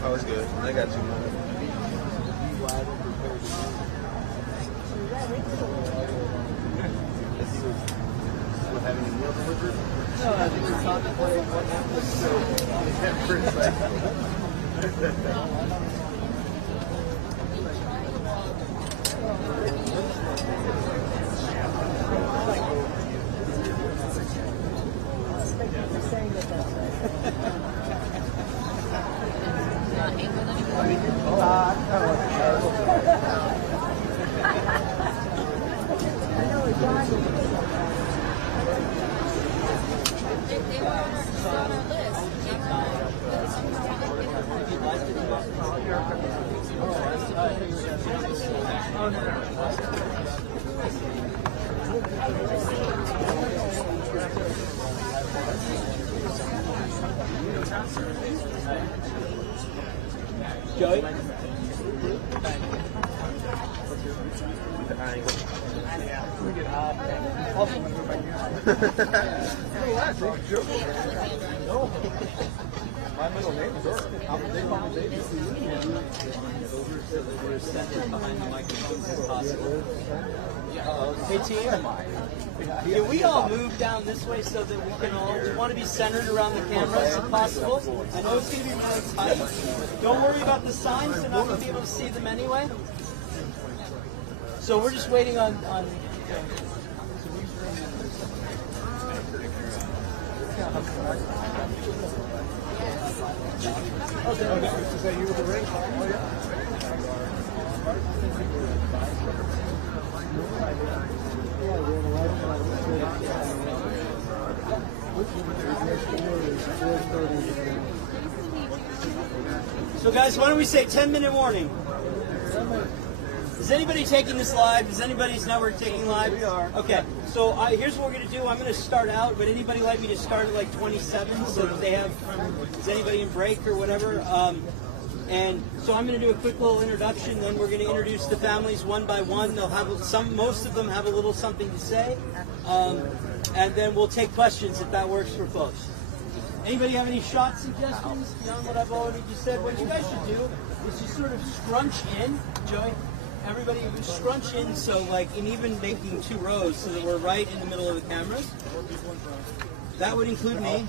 Oh, it's good. I got you. No, I think we're contemplating what Joey? My middle name is Earl. They call me baby. We're centered behind the microphones if possible. Hey, team. Can we all move down this way so that we can all, we want to be centered around the cameras if possible? I know it's going to be really tight. Don't worry about the signs, they're not going to be able to see them anyway. So we're just waiting on Okay. Is that you with the ring? Oh, yeah. So guys, why don't we say 10-minute warning? Is anybody taking this live? Is anybody's network taking live? We are. Okay, so here's what we're going to do. I'm going to start out. Would anybody like me to start at like 27 so that they have, is anybody in break or whatever? And so I'm going to do a quick little introduction, then we're going to introduce the families one by one. They'll have most of them have a little something to say. And then we'll take questions if that works for folks. Anybody have any shot suggestions beyond what I've already just said? What you guys should do is just sort of scrunch in, Joey. Everybody scrunch in, so like, and even making 2 rows so that we're right in the middle of the cameras. That would include me.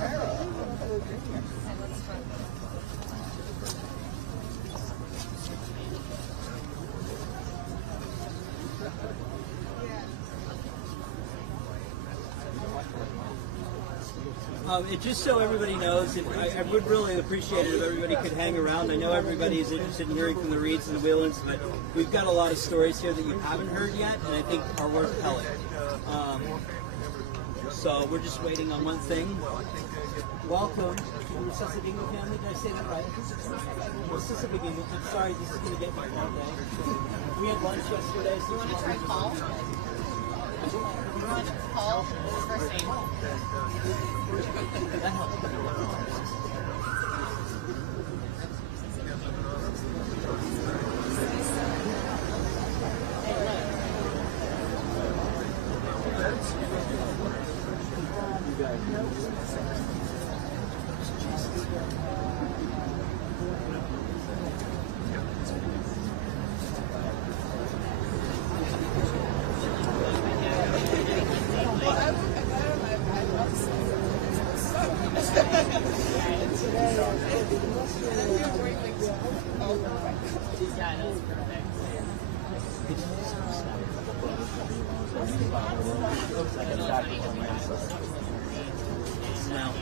Just so everybody knows, I would really appreciate it if everybody could hang around. I know everybody is interested in hearing from the Reeds and the Whelans, but we've got a lot of stories here that you haven't heard yet, and I think are worth telling. So we're just waiting on one thing. Welcome to the Sasabingo family. Did I say that right? Sasabingo. I'm sorry, this is going to get me all day. We had lunch yesterday. So you want to try Paul? Paul, first name. That helps. now.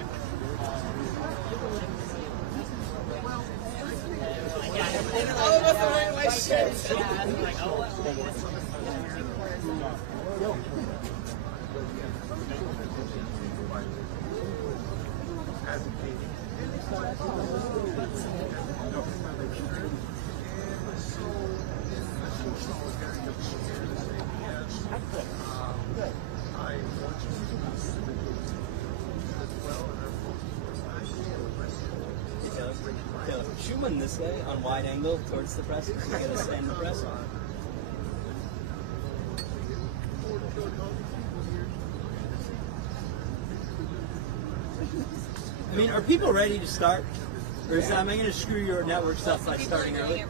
All of us are wearing white shirts. Shoot one this way on wide angle towards the press. You gotta stand the press. I mean, are people ready to start? Or is that, am I going to screw your network stuff by starting early?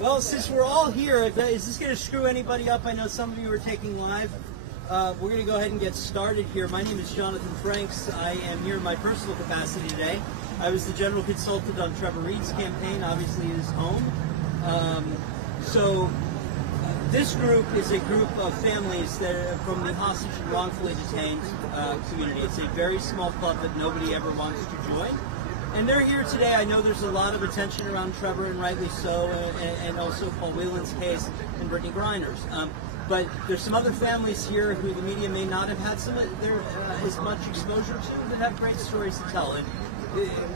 Well, since we're all here, is this going to screw anybody up? I know some of you are taking live. We're going to go ahead and get started here. My name is Jonathan Franks. I am here in my personal capacity today. I was the general consultant on Trevor Reed's campaign, obviously his home. This group is a group of families that are from the hostage and wrongfully detained community. It's a very small club that nobody ever wants to join. And they're here today. I know there's a lot of attention around Trevor, and rightly so, and also Paul Whelan's case and Brittany Griner's. But there's some other families here who the media may not have had as much exposure to that have great stories to tell. And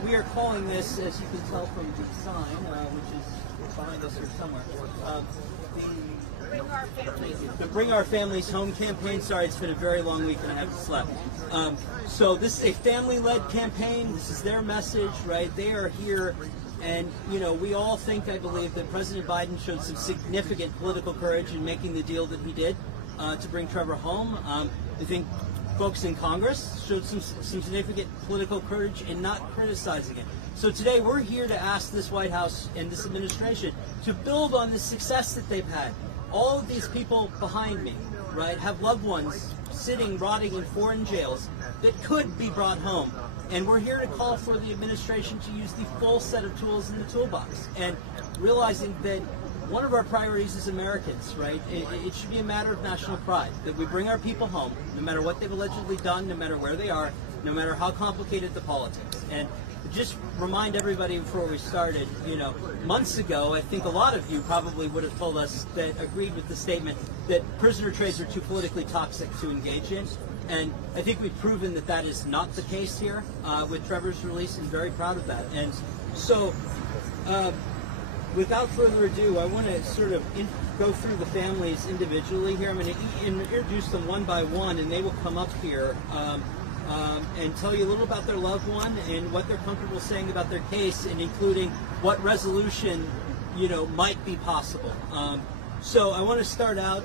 we are calling this, as you can tell from the sign, which is behind us here somewhere, the Bring Our Families Home campaign. Sorry, it's been a very long week and I haven't slept. So this is a family-led campaign. This is their message, right? They are here, and you know, we all think, I believe, that President Biden showed some significant political courage in making the deal that he did to bring Trevor home. I think folks in Congress showed some significant political courage in not criticizing it. So today we're here to ask this White House and this administration to build on the success that they've had. All of these people behind me, right, have loved ones sitting, rotting in foreign jails that could be brought home. And we're here to call for the administration to use the full set of tools in the toolbox, and realizing that one of our priorities is Americans, right? It should be a matter of national pride that we bring our people home, no matter what they've allegedly done, no matter where they are, no matter how complicated the politics. And just remind everybody before we started, you know, months ago, I think a lot of you probably would have told us that agreed with the statement that prisoner trades are too politically toxic to engage in. And I think we've proven that that is not the case here with Trevor's release, and very proud of that. And so, without further ado, I want to sort of go through the families individually here. I'm going to introduce them one by one, and they will come up here and tell you a little about their loved one and what they're comfortable saying about their case, and including what resolution, you know, might be possible. So I want to start out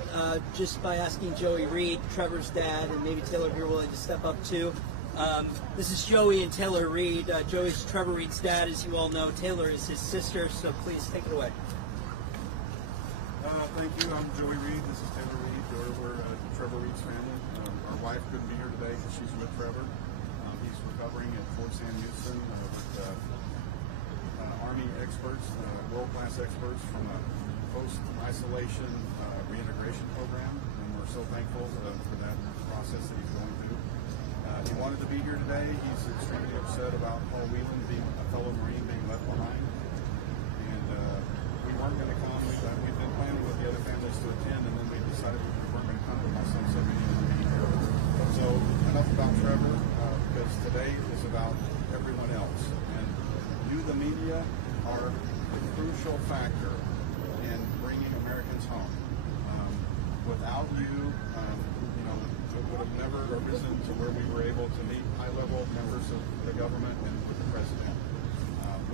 just by asking Joey Reed, Trevor's dad, and maybe Taylor here will to step up too. This is Joey and Taylor Reed. Joey's Trevor Reed's dad, as you all know. Taylor is his sister, so please take it away. Thank you. I'm Joey Reed. This is Taylor Reed. We're Trevor Reed's family. Our wife couldn't be here today because she's with Trevor. He's recovering at Fort Sam Houston with Army experts, world-class experts from a post-isolation reintegration program, and we're so thankful for that process that he's going through. He wanted to be here today. He's extremely upset about Paul Whelan, being a fellow Marine, being left behind. And we weren't going to come. We've been planning with the other families to attend, and then we decided we weren't going to come. But my son said we needed to be here. So enough about Trevor, because today is about everyone else. And you, the media, are the crucial factor in bringing Americans home. Without you, you know, it would have never arisen to where we were able to meet high-level members of the government and with the president.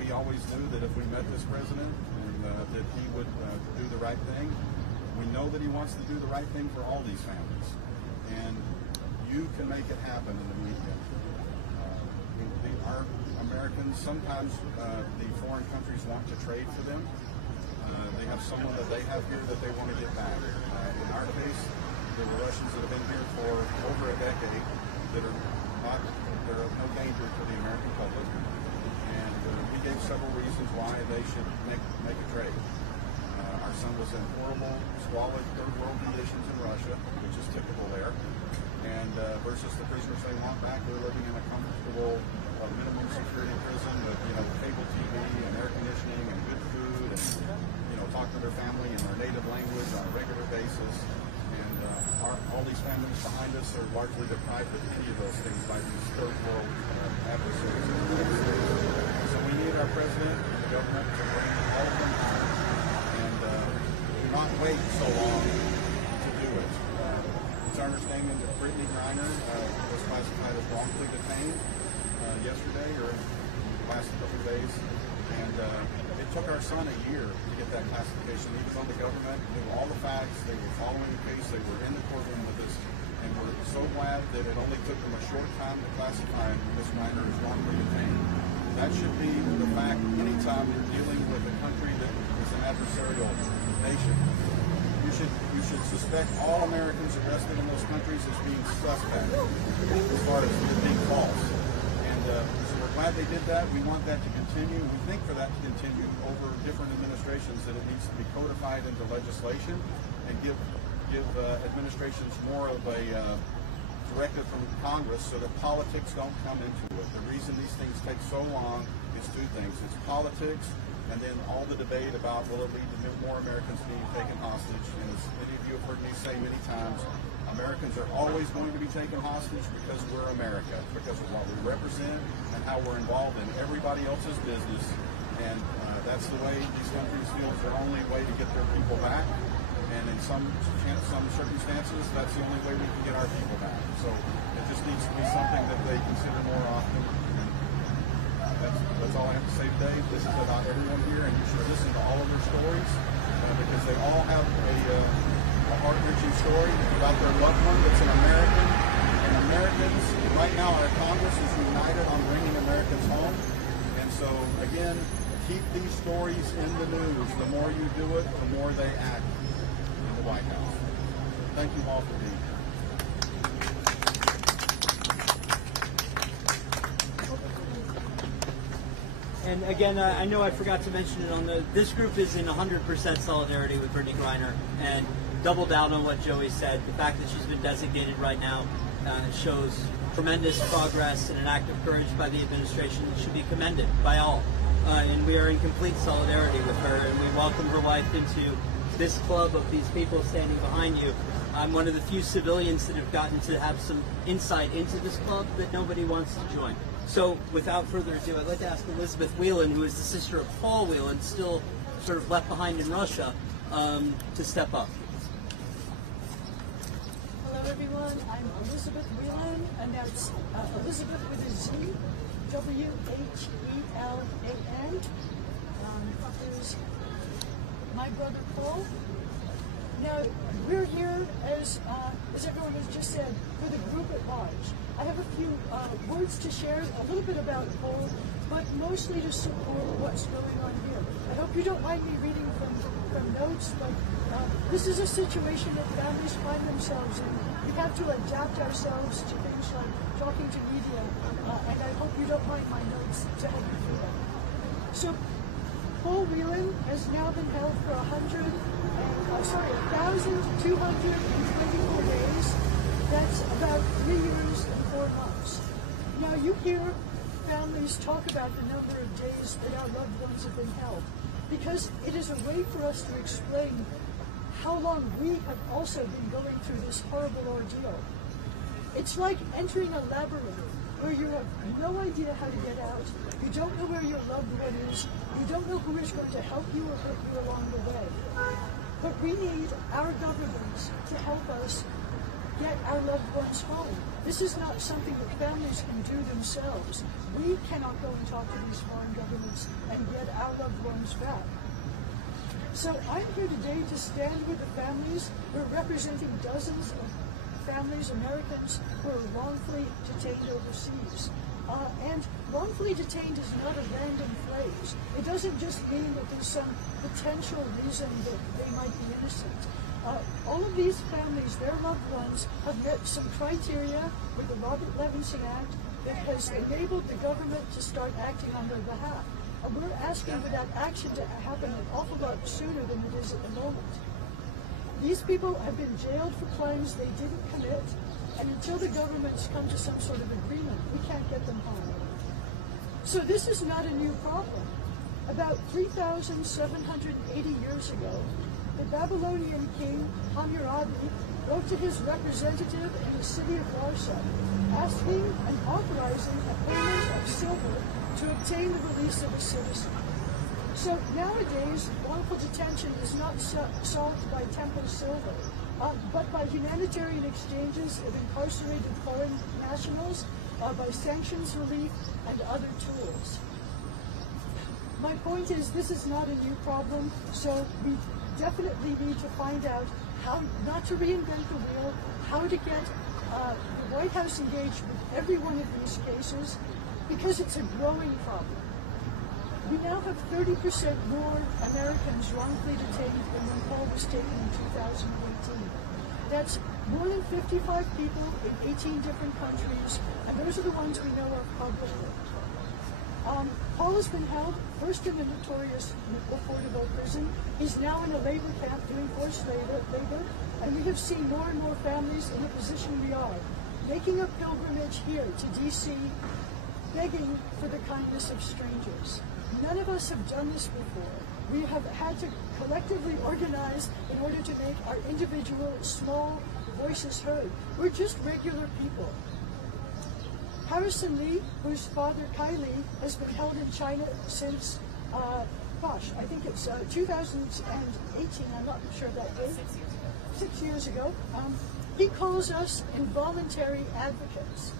We always knew that if we met this president, and that he would do the right thing. We know that he wants to do the right thing for all these families, and you can make it happen in the media. Our Americans, sometimes the foreign countries want to trade for them. They have someone that they have here that they want to get back. In our case, there were Russians that have been here for over a decade that are of no danger to the American public. And we gave several reasons why they should make a trade. Our son was in horrible, squalid third world conditions in Russia, which is typical there, and versus the prisoners they want back, they're living in a comfortable minimum security prison with cable TV and air conditioning and good food, and talk to their family in their native language on a regular basis. And all these families behind us are largely deprived of any of those things by these third world adversaries. So we need our president and the government to bring all of them back, and do not wait so long to do it. It's our understanding that Brittany Griner was classified as wrongfully detained yesterday or in the last couple of days, and it took our son a year to get that classification, even though the government knew all the facts. They were following the case, they were in the courtroom with us, and we're so glad that it only took them a short time to classify Ms. Griner as wrongfully detained. That should be the fact anytime you're dealing with a country that is an adversarial nation. You should suspect all Americans arrested in those countries as being suspect as far as being false. So we're glad they did that. We want that to continue. We think for that to continue over different administrations, that it needs to be codified into legislation and give administrations more of a directive from Congress so that politics don't come into it. The reason these things take so long is two things. It's politics, and then all the debate about will it lead to more Americans being taken hostage. And as many of you have heard me say many times, Americans are always going to be taken hostage because we're America, because of what we represent and how we're involved in everybody else's business. And that's the way these countries feel is their only way to get their people back. And in some circumstances, that's the only way we can get our people back. So it just needs to be something that they consider more often. And that's all I have to say today. This is about everyone here, and you should listen to all of their stories because they all have a heart-wrenching story about their loved one that's an American. And Americans, right now our Congress is united on bringing Americans home. And so, again, keep these stories in the news. The more you do it, the more they act in the White House. Thank you all for being here. And again, I know I forgot to mention it this group is in 100% solidarity with Brittany Griner, and double down on what Joey said. The fact that she's been designated right now shows tremendous progress and an act of courage by the administration that should be commended by all. And we are in complete solidarity with her, and we welcome her wife into this club of these people standing behind you. I'm one of the few civilians that have gotten to have some insight into this club that nobody wants to join. So without further ado, I'd like to ask Elizabeth Whelan, who is the sister of Paul Whelan, still sort of left behind in Russia, to step up. Hello everyone, I'm Elizabeth Whelan, and that's Elizabeth with a Z, W-H-E-L-A-N. There's my brother Paul. Now, we're here, as everyone has just said, for the group at large. I have a few words to share, a little bit about Paul, but mostly to support what's going on here. I hope you don't mind me reading from notes, but this is a situation that families find themselves in. We have to adapt ourselves to things like talking to media, and I hope you don't mind my notes to help you through that. So, Paul Whelan has now been held for 1,224 days. That's about 3 years and 4 months. Now you hear families talk about the number of days that our loved ones have been held, because it is a way for us to explain how long we have also been going through this horrible ordeal. It's like entering a labyrinth where you have no idea how to get out, you don't know where your loved one is, you don't know who is going to help you or hurt you along the way. But we need our governments to help us get our loved ones home. This is not something that families can do themselves. We cannot go and talk to these foreign governments and get our loved ones back. So I'm here today to stand with the families. We're representing dozens of families, Americans, who are wrongfully detained overseas. And wrongfully detained is not a random phrase. It doesn't just mean that there's some potential reason that they might be innocent. All of these families, their loved ones, have met some criteria with the Robert Levinson Act that has enabled the government to start acting on their behalf. we're asking for that action to happen an awful lot sooner than it is at the moment. These people have been jailed for crimes they didn't commit, and until the governments come to some sort of agreement, we can't get them home. So this is not a new problem. About 3,780 years ago, the Babylonian king Hammurabi wrote to his representative in the city of Warsaw, asking and authorizing a payment of silver to obtain the release of a citizen. So nowadays, wrongful detention is not solved by temple silver, but by humanitarian exchanges of incarcerated foreign nationals, by sanctions relief, and other tools. My point is, this is not a new problem, so we definitely need to find out how not to reinvent the wheel, how to get the White House engaged with every one of these cases, because it's a growing problem. We now have 30% more Americans wrongfully detained than when poll was taken in 2018. That's more than 55 people in 18 different countries, and those are the ones we know of publicly. Paul has been held first in the notorious Laporteville prison. He's now in a labor camp doing forced labor, and we have seen more and more families in the position we are, making a pilgrimage here to D.C., begging for the kindness of strangers. None of us have done this before. We have had to collectively organize in order to make our individual, small voices heard. We're just regular people. Harrison Lee, whose father, Kai Lee, has been held in China since, I think it's 2018, I'm not sure of that date. 6 years ago. He calls us involuntary advocates.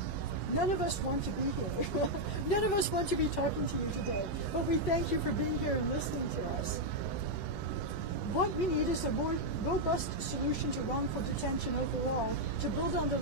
None of us want to be here. None of us want to be talking to you today, but we thank you for being here and listening to us. What we need is a more robust solution to wrongful detention overall, to build on the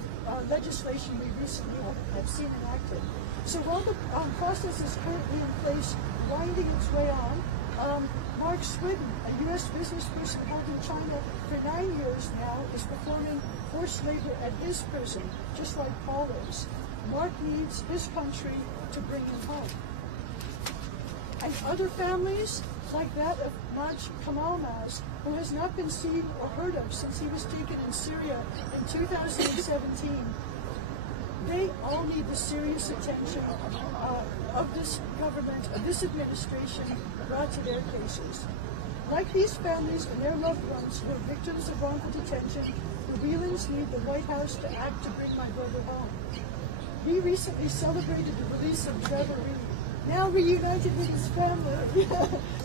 legislation we recently have seen enacted. So while the process is currently in place, winding its way on, Mark Swidden, a U.S. business person held in China for 9 years now, is performing forced labor at his prison, just like Paul is. Mark needs his country to bring him home. And other families, like that of Maj Kamalmaz, who has not been seen or heard of since he was taken in Syria in 2017, they all need the serious attention of this government, of this administration, brought to their cases. Like these families and their loved ones who are victims of wrongful detention, the Whelans need the White House to act to bring my brother home. He recently celebrated the release of Trevor Reed, now reunited with his family.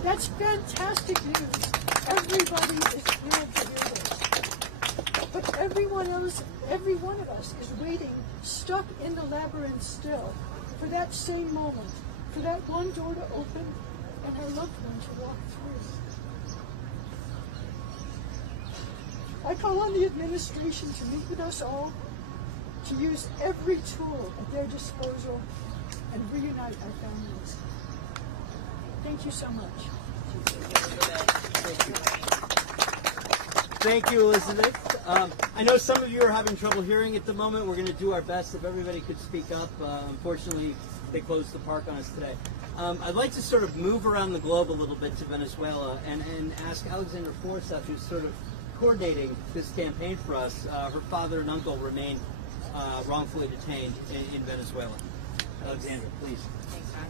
That's fantastic news. Everybody is thrilled to hear this. But everyone else, every one of us is waiting, stuck in the labyrinth still, for that same moment, for that one door to open and our loved one to walk through. I call on the administration to meet with us all, to use every tool at their disposal and reunite our families. Thank you so much. Thank you, Elizabeth. I know some of you are having trouble hearing at the moment. We're going to do our best if everybody could speak up. Unfortunately, they closed the park on us today. I'd like to sort of move around the globe a little bit to Venezuela and ask Alexandra Forsyth, who's sort of coordinating this campaign for us. Her father and uncle remain wrongfully detained in Venezuela. Alexandra, please. Thanks, John.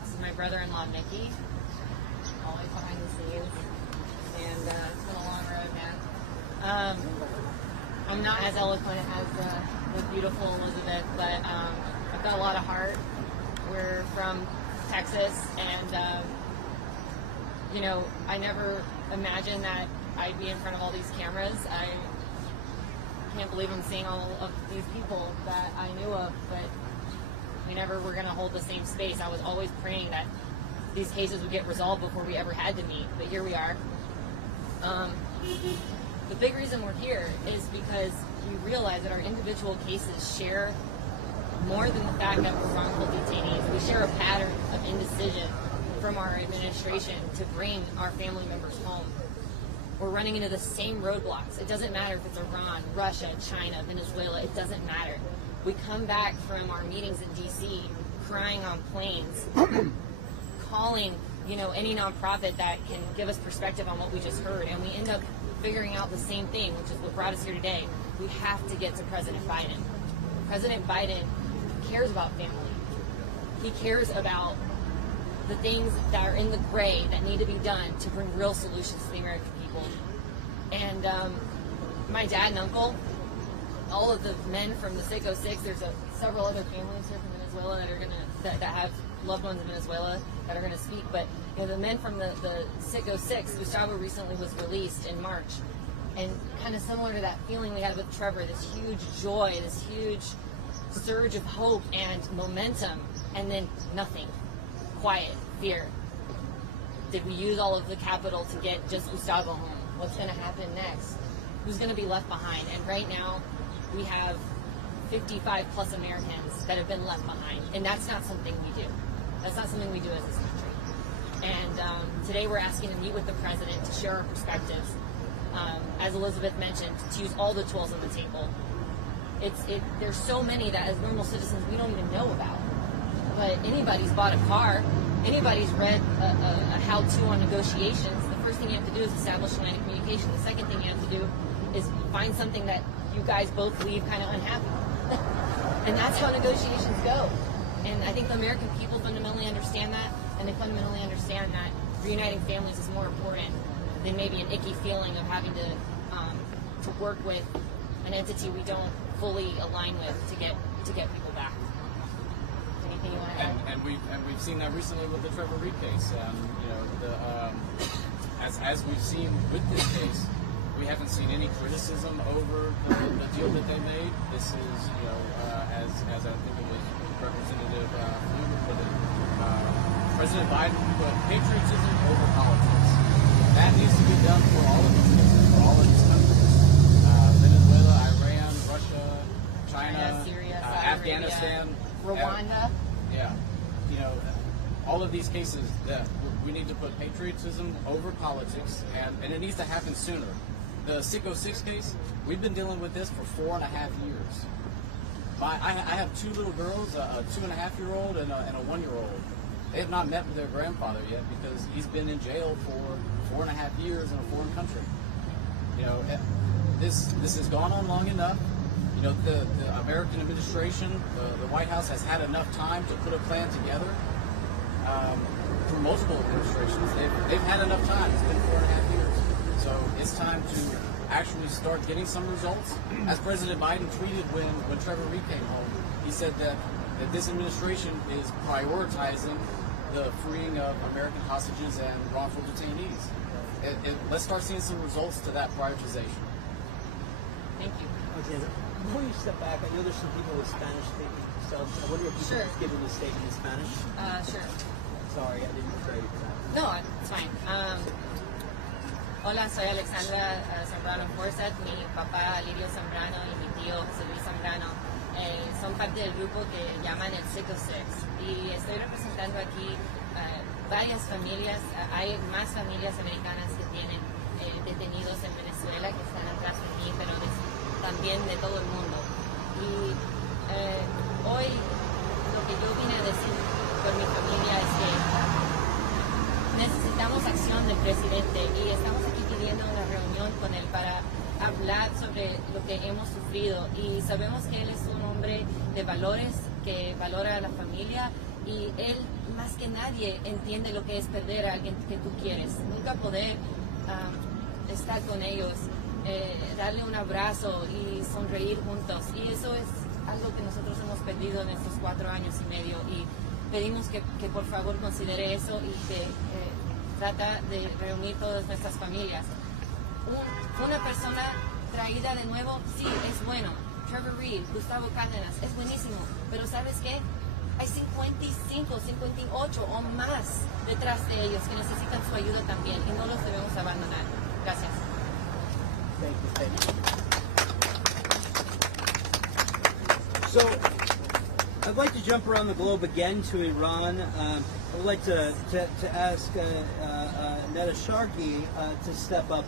This is my brother-in-law, Nikki, always behind the scenes, and it's been a long road, man. I'm not as eloquent as the beautiful Elizabeth, but I've got a lot of heart. We're from Texas, and you know, I never imagined that I'd be in front of all these cameras. I can't believe I'm seeing all of these people that I knew of, but we never were going to hold the same space. I was always praying that these cases would get resolved before we ever had to meet, but here we are. The big reason we're here is because we realize that our individual cases share more than the fact that we're wrongful detainees. We share a pattern of indecision from our administration to bring our family members home. We're running into the same roadblocks. It doesn't matter if it's Iran, Russia, China, Venezuela, it doesn't matter. We come back from our meetings in DC crying on planes, calling, you know, any nonprofit that can give us perspective on what we just heard, and we end up figuring out the same thing, which is what brought us here today. We have to get to President Biden. President Biden cares about family. He cares about the things that are in the gray that need to be done to bring real solutions to the American people. And my dad and uncle, all of the men from the 606, there's several other families here from Venezuela that are that have loved ones in Venezuela that are gonna speak. But you know, the men from the 606, Gustavo recently was released in March, and kind of similar to that feeling we had with Trevor, this huge joy, this huge surge of hope and momentum, and then nothing, quiet, fear. Did we use all of the capital to get just Gustavo home? What's gonna happen next? Who's gonna be left behind? And right now, we have 55 plus Americans that have been left behind, and that's not something we do. That's not something we do as this country. And today we're asking to meet with the president to share our perspectives. As Elizabeth mentioned, to use all the tools on the table. There's so many that as normal citizens we don't even know about. But anybody's bought a car, anybody's read a how-to on negotiations. The first thing you have to do is establish a line of communication. The second thing you have to do is find something that you guys both leave kind of unhappy. And that's how negotiations go. And I think the American people fundamentally understand that, and they fundamentally understand that reuniting families is more important than maybe an icky feeling of having to work with an entity we don't fully align with to get people back. Anything you want to add? And we've seen that recently with the Trevor Reed case. You know, as we've seen with this case, we haven't seen any criticism over the deal that they made. This is, you know, as I think it was Representative Fluger put it, President Biden put patriotism over politics. That needs to be done for all of these cases, for all of these countries. Venezuela, Iran, Russia, China, Syria, Afghanistan, Rwanda. Yeah, you know, all of these cases that we need to put patriotism over politics, and it needs to happen sooner. The 606 case, we've been dealing with this for 4.5 years. I have two little girls, a 2.5-year-old and a 1-year-old. They have not met with their grandfather yet because he's been in jail for 4.5 years in a foreign country. You know, this has gone on long enough. You know, the American administration, the White House has had enough time to put a plan together. Through multiple administrations, they've had enough time. It's been 4.5 years. So it's time to actually start getting some results. As President Biden tweeted when Trevor Reed came home, he said that this administration is prioritizing the freeing of American hostages and wrongful detainees. Let's start seeing some results to that prioritization. Thank you. Okay, before you step back, I know there's some people with Spanish speaking, so I wonder if you could just give them a statement in Spanish. Sure. Sorry, I didn't prepare you for that. No, it's fine. Hola, soy Alexandra Zambrano Forsyth. Mi papá Lirio Zambrano y mi tío José Luis Zambrano son parte del grupo que llaman el 606. Y estoy representando aquí varias familias. Hay más familias americanas que tienen detenidos en Venezuela que están atrás de mí, pero también de todo el mundo. Y hoy lo que yo vine a decir por mi familia es que necesitamos acción del presidente y estamos aquí pidiendo una reunión con él para hablar sobre lo que hemos sufrido, y sabemos que él es un hombre de valores que valora a la familia, y él más que nadie entiende lo que es perder a alguien que tú quieres, nunca poder estar con ellos, darle un abrazo y sonreír juntos, y eso es algo que nosotros hemos perdido en estos 4 años y medio, y pedimos que por favor considere eso y que trata de reunir todas nuestras familias. Una persona traída de nuevo, sí, es bueno. Trevor Reed, Gustavo Cárdenas, es buenísimo, pero ¿sabes qué? Hay 55, 58 o más detrás de ellos que necesitan su ayuda también, y no los debemos abandonar. Gracias. So, I'd like to jump around the globe again to Iran. I would like to ask Neda Shargi to step up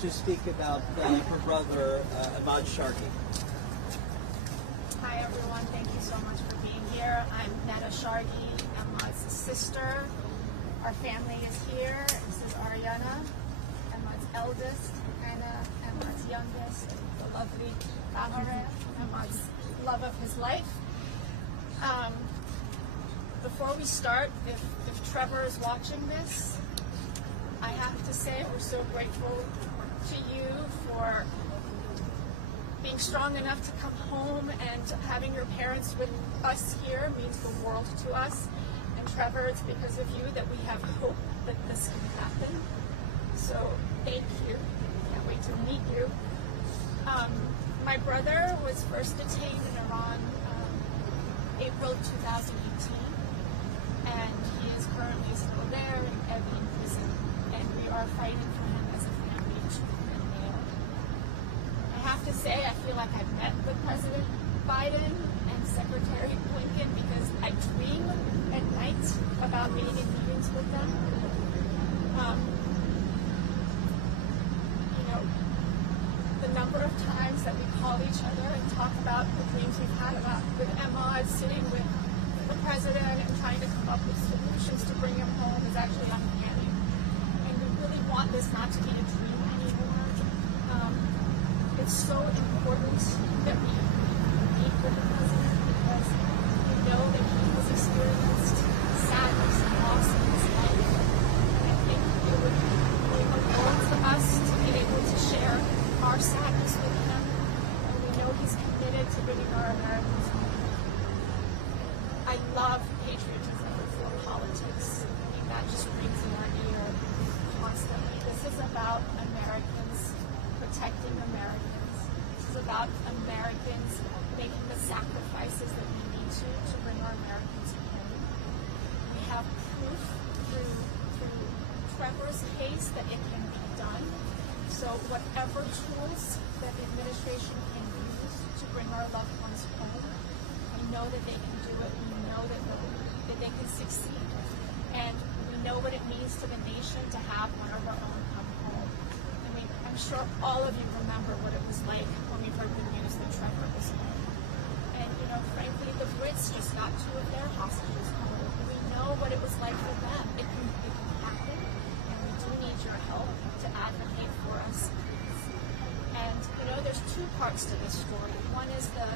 to speak about her brother, Ahmad Shargi. Hi, Hi everyone, thank you so much for being here. I'm Netta Shargi, Emma's sister. Our family is here. This is Ariana, Emma's eldest, Anna, Emma's youngest, the lovely Tamara, Emma's love of his life. Before we start, if Trevor is watching this, I have to say we're so grateful to you for being strong enough to come home, and having your parents with us here means the world to us. And Trevor, it's because of you that we have hope that this can happen. So thank you. Can't wait to meet you. My brother was first detained in Iran April 2018, and he is currently still there in Evin prison, and we are fighting for him as a family to remain. I have to say, I feel like I've met with President Biden and Secretary Blinken because I dream at night about being in meetings with them. You know, the number of times that we call each other and talk about the dreams we've had about with Emma, sitting with the president and trying to come up with solutions to bring him home is actually uncanny. And we really want this not to be a dream anymore. It's so important that we meet with the president because we know that he has experienced sadness and loss in his life. And I think it would mean a lot to us to be able to share our sadness with him. And we know he's committed to bringing our Americans home. I love patriotism before politics. I mean, that just rings in our ear constantly. This is about Americans protecting Americans. This is about Americans making the sacrifices that we need to bring our Americans home. We have proof through Trevor's case that it can be done. So whatever tools that the administration can use to bring our loved ones home, we know that they can do it. We know that they can succeed. And we know what it means to the nation to have one of our own come home. I mean, I'm sure all of you remember what it was like when we heard the news that Trevor was home. And, you know, frankly, the Brits just got 2 of their hostages home. We know what it was like for them. It can happen, and we do need your help to advocate for us. And, you know, there's 2 parts to this story. One is the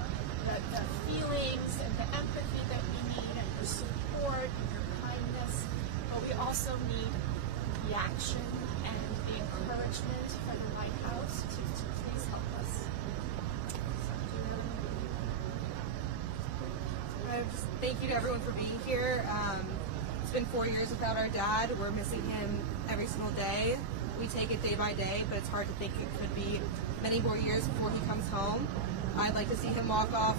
feelings and the empathy that we need, and your support and your kindness, but we also need the action and the encouragement for the White House to please help us. Thank you to everyone for being here. It's been 4 years without our dad. We're missing him every single day. We take it day by day, but it's hard to think it could be many more years before he comes home. I'd like to see him walk off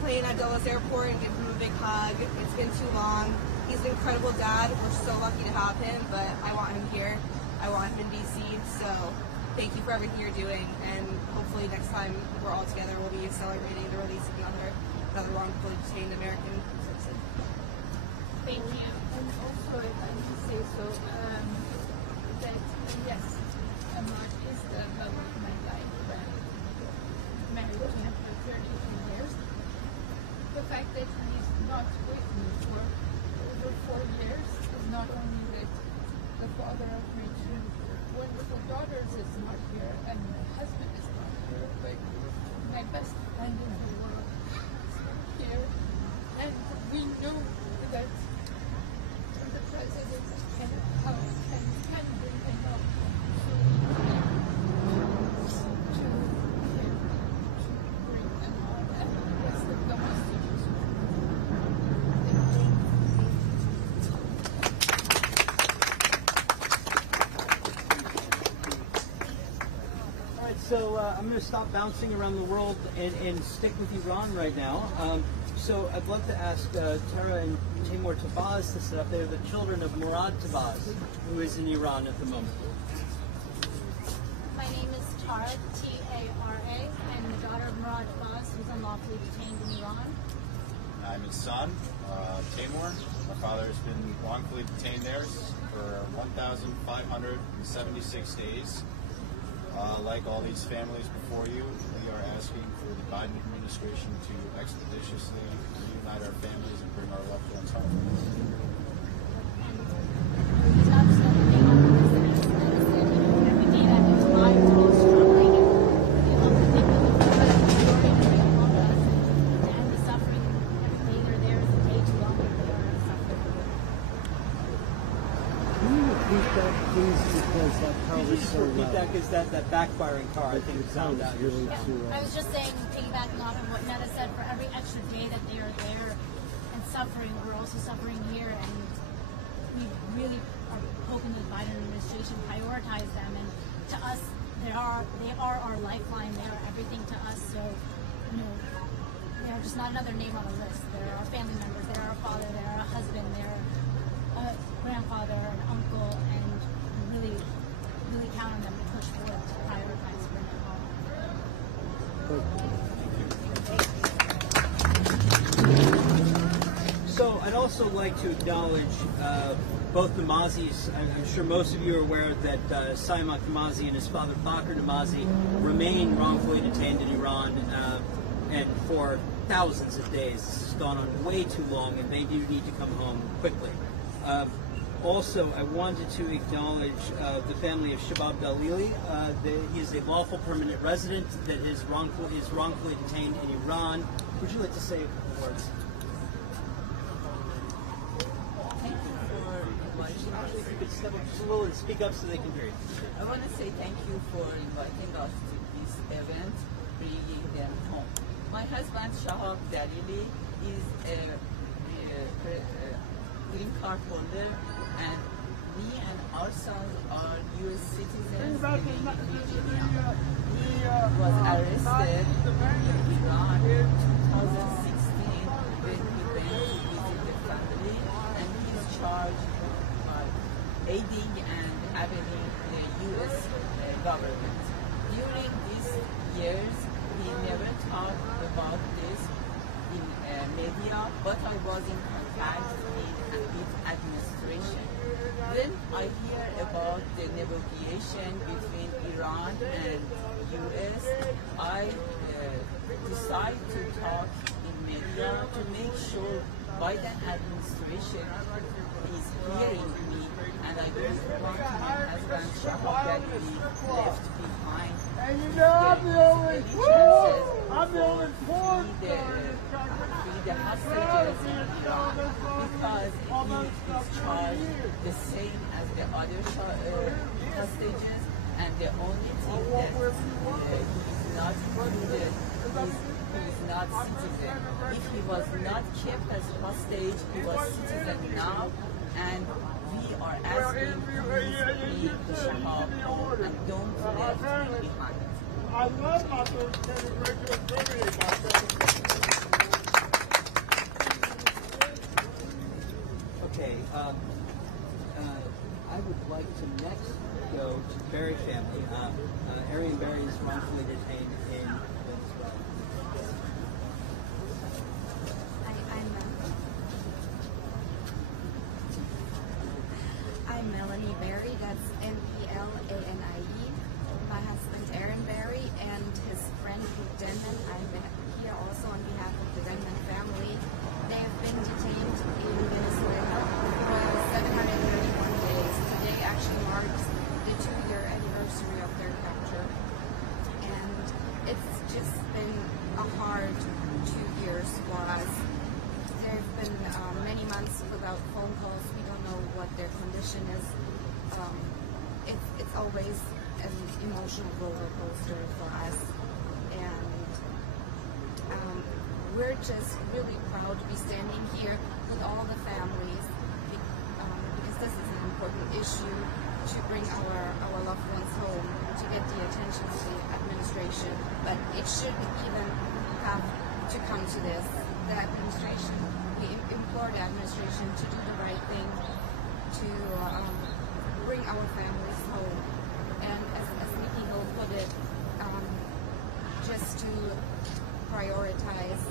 plane at Dulles Airport and give him a big hug. It's been too long. He's an incredible dad. We're so lucky to have him, but I want him here. I want him in DC. So thank you for everything you're doing, and hopefully next time we're all together, we'll be celebrating the release of another wrongfully detained American citizen. Thank you. And also, if I may say so, that yes, Emma is the love of my life. Married to him for 33 years. The fact that he is not with me for over 4 years is not only that the father of my 2 wonderful daughters is not here and my husband is not here, but my best friend in the world is here. And we know that the president can help and can bring him help. So I'm going to stop bouncing around the world and stick with Iran right now. So I'd love to ask Tara and Timur Tabaz to sit up. They're the children of Murad Tabaz, who is in Iran at the moment. My name is Tara, T-A-R-A. I'm the daughter of Murad Tabaz, who's unlawfully detained in Iran. I'm his son, Timur. My father has been wrongfully detained there for 1,576 days. Like all these families before you, we are asking for the Biden administration to expeditiously reunite our families and bring our loved ones home. Is that backfiring car? I think it sounded out. I was just saying, piggybacking off of what Netta said, for every extra day that they are there and suffering, we're also suffering here, and we really are hoping the Biden administration prioritize them. And to us, they are our lifeline. They are everything to us. So, you know, they are just not another name on the list. They're our family members. They're our father. They're our husband. They're a grandfather, an uncle, and really count on them to push forward to prioritize bringing home. So I'd also like to acknowledge both Namazis. I'm sure most of you are aware that Saimak Namazi and his father Bakr Namazi remain wrongfully detained in Iran and for thousands of days. This has gone on way too long, and they do need to come home quickly. Also, I wanted to acknowledge the family of Shabab Dalili. He is a lawful permanent resident that is wrongfully detained in Iran. Would you like to say a couple words? Thank you for inviting us. If you could step up just a little and speak up so they can hear you. I want to say thank you for inviting us to this event, bringing them home. My husband, Shahab Dalili, is a green card holder, and me and our son are U.S. citizens in Virginia. He was arrested in Iran in 2016 when he went to visit the family, and he is charged aiding and abetting the U.S. government. During these years, he never talked about this in media, but I was in contact with administration. When I hear about the negotiation between Iran and US, I decide to talk in media to make sure Biden administration is hearing me, and I don't want my husband Shahab Dalili left behind. And you know I'm the only poor the hostages in Iran, because he is charged the same as the other hostages, and the only thing that he is not included is he is not citizen. If he was not kept as hostage, he was citizen now, and we are asking please be Shahab and don't left him behind. I love my Okay, I would like to next go to the Berry family. Arian Berry is wrongfully detained in Venezuela. I'm Melanie Berry, that's M-E-L-A-N-I-E. My husband Aaron Berry and his friend Luke Denman. I'm here also on behalf of the Denman family. They have been detained in Venezuela for 731 days. Today actually marks the 2-year anniversary of their capture. And it's just been a hard 2 years for us. There have been many months without phone calls. We don't know what their condition is. It's always an emotional roller coaster for us. And we're just really proud to be standing here with all the families because this is an important issue to bring our loved ones home, to get the attention of the administration. But it shouldn't even have to come to this. The administration, we implore the administration to do the right thing, to bring our families home. And as Nikki Hill put it, just to prioritize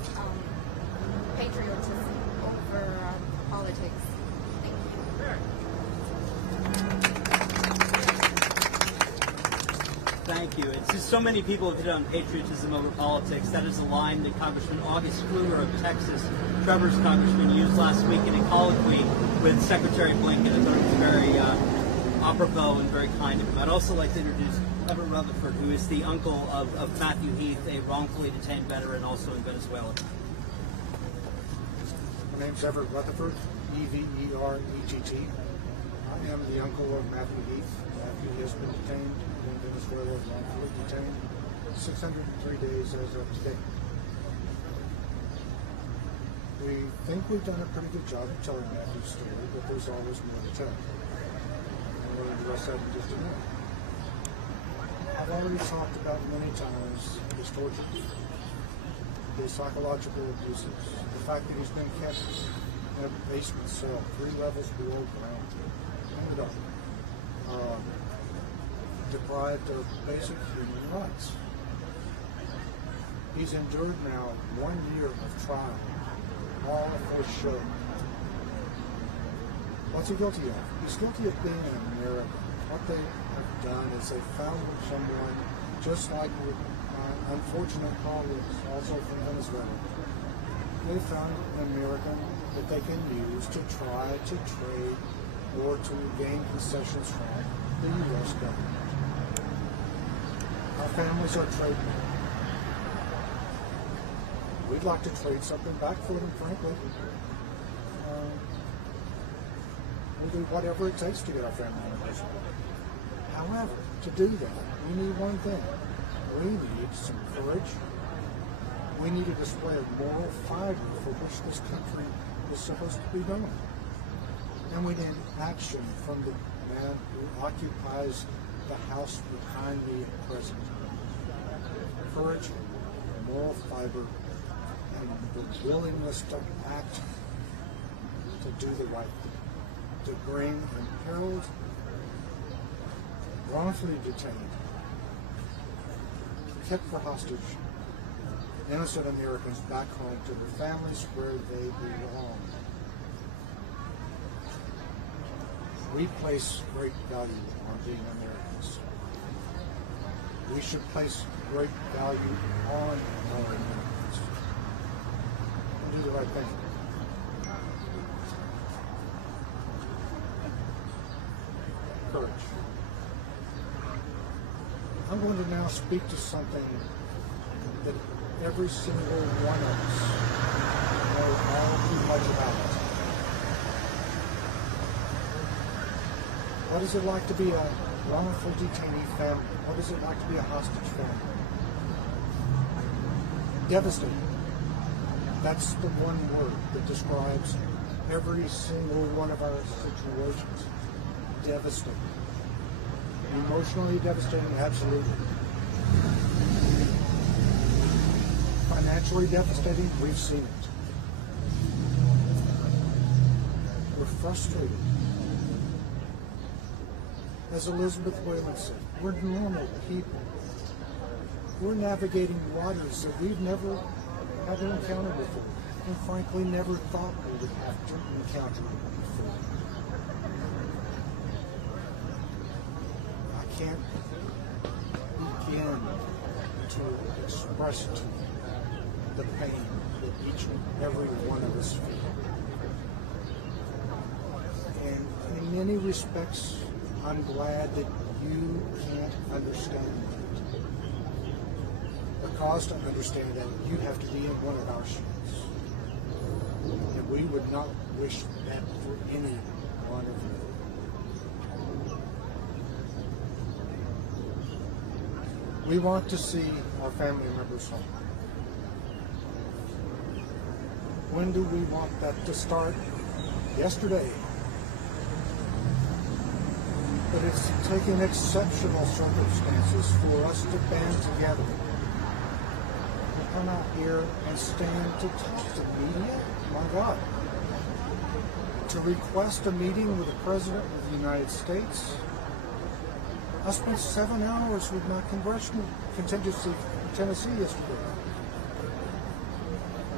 patriotism over politics. Thank you. Thank Thank you. It's just so many people have hit on patriotism over politics. That is a line that Congressman August Kluger of Texas, Trevor's congressman, used last week in a colloquy with Secretary Blinken. I thought it was very apropos and very kind of him. I'd also like to introduce Trevor Rutherford, who is the uncle of Matthew Heath, a wrongfully detained veteran also in Venezuela. My name's Everett Rutherford, E-V-E-R-E-G-T. I am the uncle of Matthew Heath. Matthew has been detained in Venezuela, wrongfully detained, 603 days as of today. We think we've done a pretty good job of telling Matthew's story, but there's always more to tell. And we'll address that in just a minute. I've already talked about many times his torture, his psychological abuses, the fact that he's been kept in a basement cell 3 levels below ground, in the dark, deprived of basic human rights. He's endured now 1 year of trial, all for show. What's he guilty of? He's guilty of being an American. What they have done is they found someone just like with unfortunate colleagues also from Venezuela. They found an American that they can use to try to trade or to gain concessions from the U.S. government. Our families are trading. We'd like to trade something back for them, frankly. We'll do whatever it takes to get our family members. However, to do that, we need one thing. We need some courage. We need a display of moral fiber for which this country is supposed to be going. And we need action from the man who occupies the house behind me at present. Courage, moral fiber, and the willingness to act, to do the right thing, to bring imperiled, wrongfully detained, kept for hostage, innocent Americans back home to their families where they belong. We place great value on being Americans. We should place great value on our Americans. And do the right thing. Courage. I'm going to now speak to something that every single one of us knows all too much about. What is it like to be a wrongful detainee family? What is it like to be a hostage family? Devastating. That's the one word that describes every single one of our situations. Devastating. Emotionally devastating, absolutely. Financially devastating, we've seen it. We're frustrated. As Elizabeth Whelan said, we're normal people. We're navigating waters that we've never had to encounter before, and frankly never thought we would have to encounter before. I can't begin to express to you the pain that each and every one of us feel. And in many respects, I'm glad that you can't understand that. Because to understand that, you have to be in one of our shoes. And we would not wish that for any one of you. We want to see our family members home. When do we want that to start? Yesterday. But it's taken exceptional circumstances for us to band together. To come out here and stand to talk to media, my God. To request a meeting with the President of the United States. I spent 7 hours with my congressional contingency in Tennessee yesterday.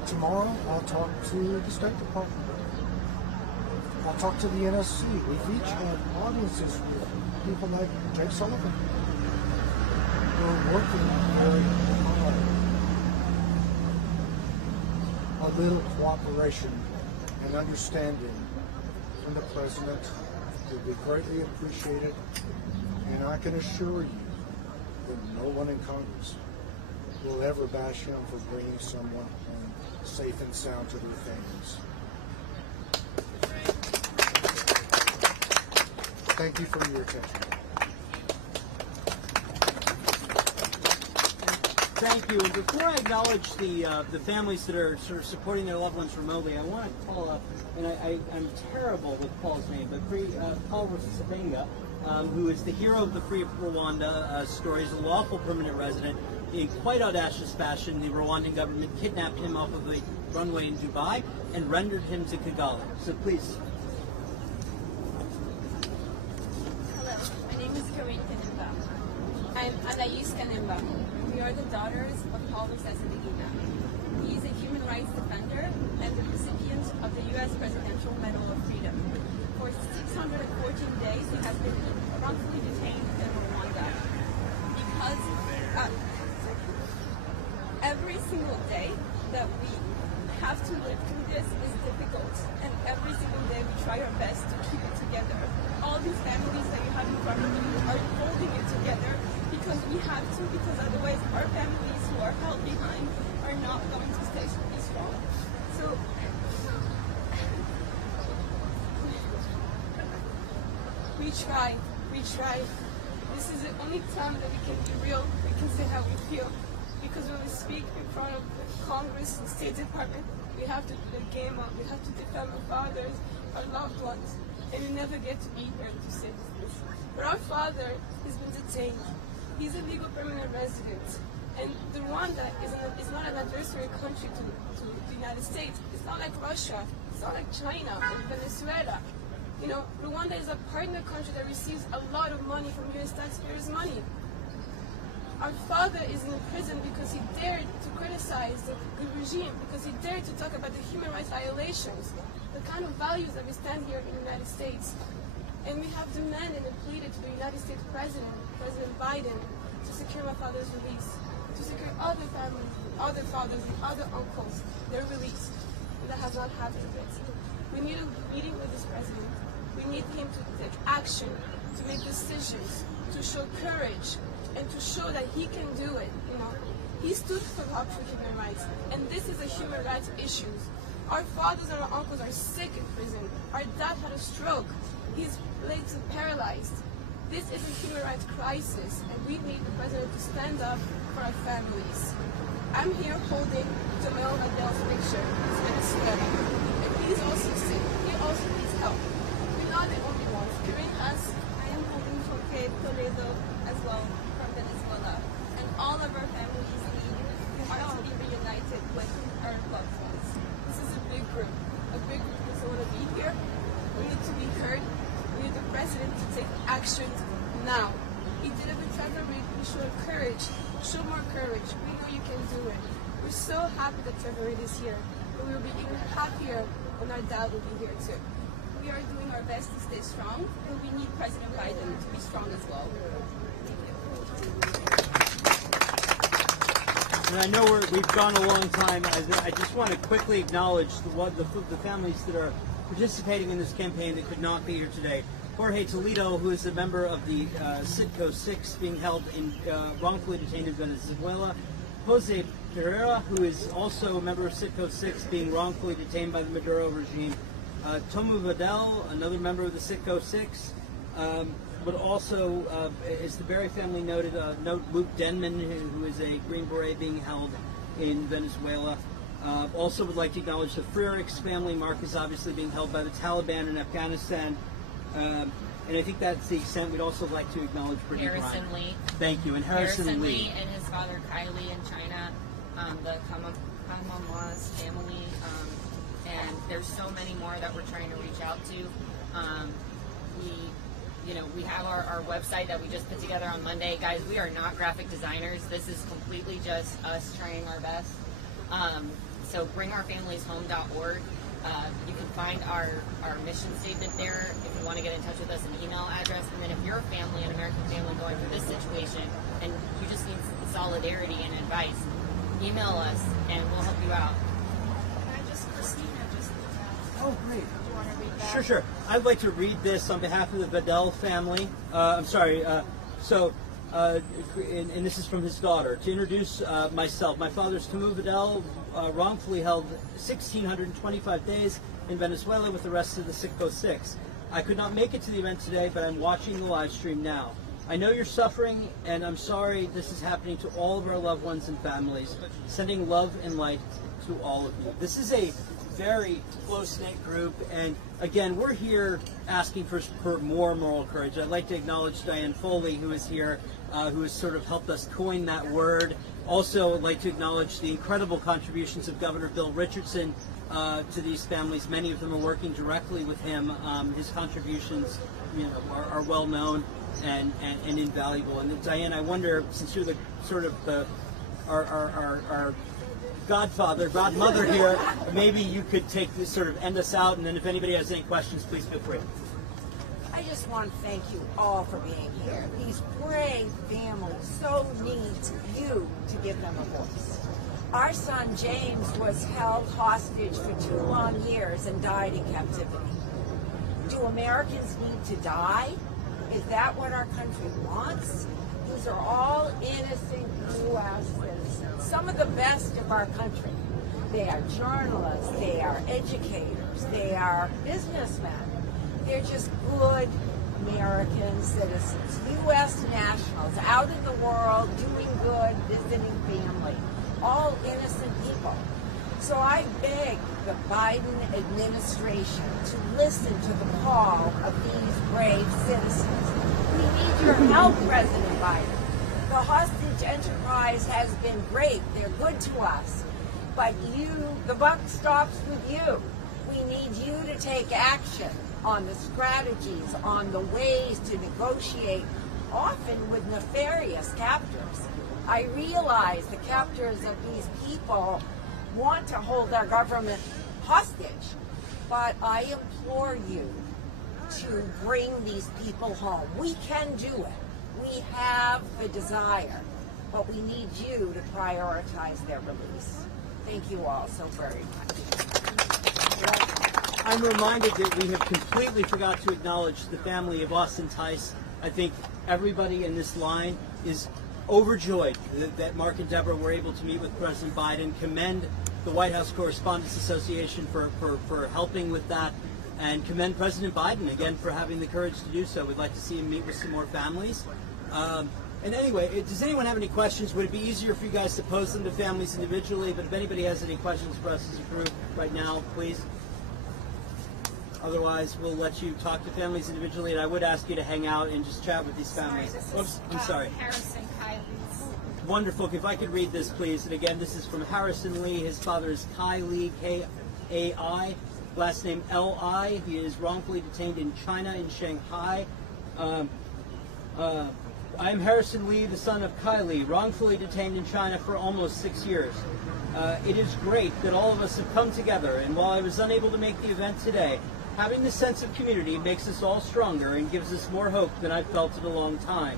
Tomorrow, I'll talk to the State Department. I'll talk to the NSC. We've each had audiences with people like Jake Sullivan. we're working very hard. A little cooperation and understanding from the President would be greatly appreciated, and I can assure you that no one in Congress will ever bash him for bringing someone home safe and sound to their families. Thank you for your attention. Thank you. And before I acknowledge the families that are sort of supporting their loved ones remotely, I want to call up, and I'm terrible with Paul's name, but Paul Rusesabagina, who is the hero of the Free Rwanda story, is a lawful permanent resident. In quite audacious fashion, the Rwandan government kidnapped him off of the runway in Dubai and rendered him to Kigali. So please. Hello, my name is Karine Kanemba. I'm Anais Kanemba. We are the daughters of Paul Rusesabagina. He is a human rights defender and the recipient of the U.S. Presidential Medal of Freedom. For 614 days, he has been wrongfully detained in Rwanda because every single day that we have to live through this is difficult, and every single day we try our best to keep it together. All these families that you have in front of you are holding it together because we have to, because otherwise our families who are held behind are not going to stay strong. So we try. This is the only time that we can be real, we can say how we feel. Because when we speak in front of the Congress and State Department, we have to put a game up, we have to defend our fathers, our loved ones, and we never get to be here to say this. But our father has been detained. He's a legal permanent resident. And Rwanda is not an adversary country to the United States. It's not like Russia, it's not like China and Venezuela. You know, Rwanda is a partner country that receives a lot of money from U.S. taxpayers' money. Our father is in prison because he dared to criticize the regime, because he dared to talk about the human rights violations, the kind of values that we stand here in the United States. And we have demanded and pleaded to the United States President, President Biden, to secure my father's release, to secure other families, other fathers, and other uncles, their release. And that has not happened yet. We need a meeting with this president. We need him to take action, to make decisions, to show courage, and to show that he can do it. You know, he stood up for human rights, and this is a human rights issue. Our fathers and our uncles are sick in prison. Our dad had a stroke. He's laid to paralyzed. This is a human rights crisis, and we need the president to stand up for our families. I'm here holding Jamel Adele's picture. He's Venezuela, and he's also sick. He also needs help. We're not the only ones. During us, I am holding Jorge Toledo as well from Venezuela, and all of our families need to be reunited with our loved ones. This is a big group that doesn't want to be here. We need to be heard. We need the president to take action now. He did it with Trevor Reed. We showed courage. Show more courage. We know you can do it. We're so happy that Trevor Reed is here, but we'll be even happier when our dad will be here too. We are doing our best to stay strong, and we need President Biden to be strong as well. And I know we've gone a long time. I just want to quickly acknowledge the families that are participating in this campaign that could not be here today. Jorge Toledo, who is a member of the Citgo 6 being held in wrongfully detained in Venezuela. Jose Pereira, who is also a member of Citgo 6 being wrongfully detained by the Maduro regime. Tomu Vidal, another member of the Citgo 6. But also, as the Berry family noted, note Luke Denman, who is a Green Beret being held in Venezuela. Also would like to acknowledge the Freerichs family. Mark is obviously being held by the Taliban in Afghanistan. And I think that's the extent. We'd also like to acknowledge Brittany Harrison Bryant. Lee. Thank you. And Harrison Lee. And his father Kylie in China, the Kamama's family, and there's so many more that we're trying to reach out to. We have our website that we just put together on Monday. Guys, we are not graphic designers. This is completely just us trying our best. So bringourfamilieshome.org. You can find our mission statement there if you want to get in touch with us, an email address. And then if you're a family, an American family going through this situation, and you just need solidarity and advice, email us and we'll help you out. Christina just Oh, great. Do you want to read that? Sure. I'd like to read this on behalf of the Vidal family. I'm sorry. And this is from his daughter. To introduce myself, my father is Camus Vidal, wrongfully held 1,625 days in Venezuela with the rest of the Citgo 6. I could not make it to the event today, but I'm watching the live stream now. I know you're suffering, and I'm sorry this is happening to all of our loved ones and families. Sending love and light to all of you. This is a very close-knit group, and again, we're here asking for more moral courage. I'd like to acknowledge Diane Foley, who is here, who has sort of helped us coin that word. Also, I'd like to acknowledge the incredible contributions of Governor Bill Richardson to these families. Many of them are working directly with him. His contributions, are well known and invaluable. And Diane, I wonder, since you're the sort of our godmother here, maybe you could take this, sort of end us out, and then if anybody has any questions, please feel free. I just want to thank you all for being here. These brave families so need you to give them a voice. Our son James was held hostage for 2 long years and died in captivity. Do Americans need to die? Is that what our country wants? These are all innocent U.S. citizens, some of the best of our country. They are journalists, they are educators, they are businessmen. They're just good American citizens, U.S. nationals, out in the world, doing good, visiting family, all innocent people. So I beg the Biden administration to listen to the call of these brave citizens. We need your help, President Biden. The hostage enterprise has been great. They're good to us. But the buck stops with you. We need you to take action on the strategies, on the ways to negotiate, often with nefarious captors. I realize the captors of these people want to hold our government hostage, but I implore you to bring these people home. We can do it. We have the desire, but we need you to prioritize their release. Thank you all so very much. I'm reminded that we have completely forgot to acknowledge the family of Austin Tice. I think everybody in this line is overjoyed that Mark and Deborah were able to meet with President Biden. Commend the White House Correspondents Association for helping with that, and commend President Biden again for having the courage to do so. We'd like to see him meet with some more families. And anyway, does anyone have any questions? Would it be easier for you guys to pose them to families individually? But if anybody has any questions for us as a group right now, please. Otherwise, we'll let you talk to families individually, and I would ask you to hang out and just chat with these families. Oops, I'm sorry. Harrison Kylie's. Wonderful. If I could read this, please. And again, this is from Harrison Lee. His father is Kai Lee, K-A-I, last name L-I. He is wrongfully detained in China, in Shanghai. I am Harrison Lee, the son of Kai Lee, wrongfully detained in China for almost 6 years. It is great that all of us have come together, and while I was unable to make the event today, having this sense of community makes us all stronger and gives us more hope than I've felt in a long time.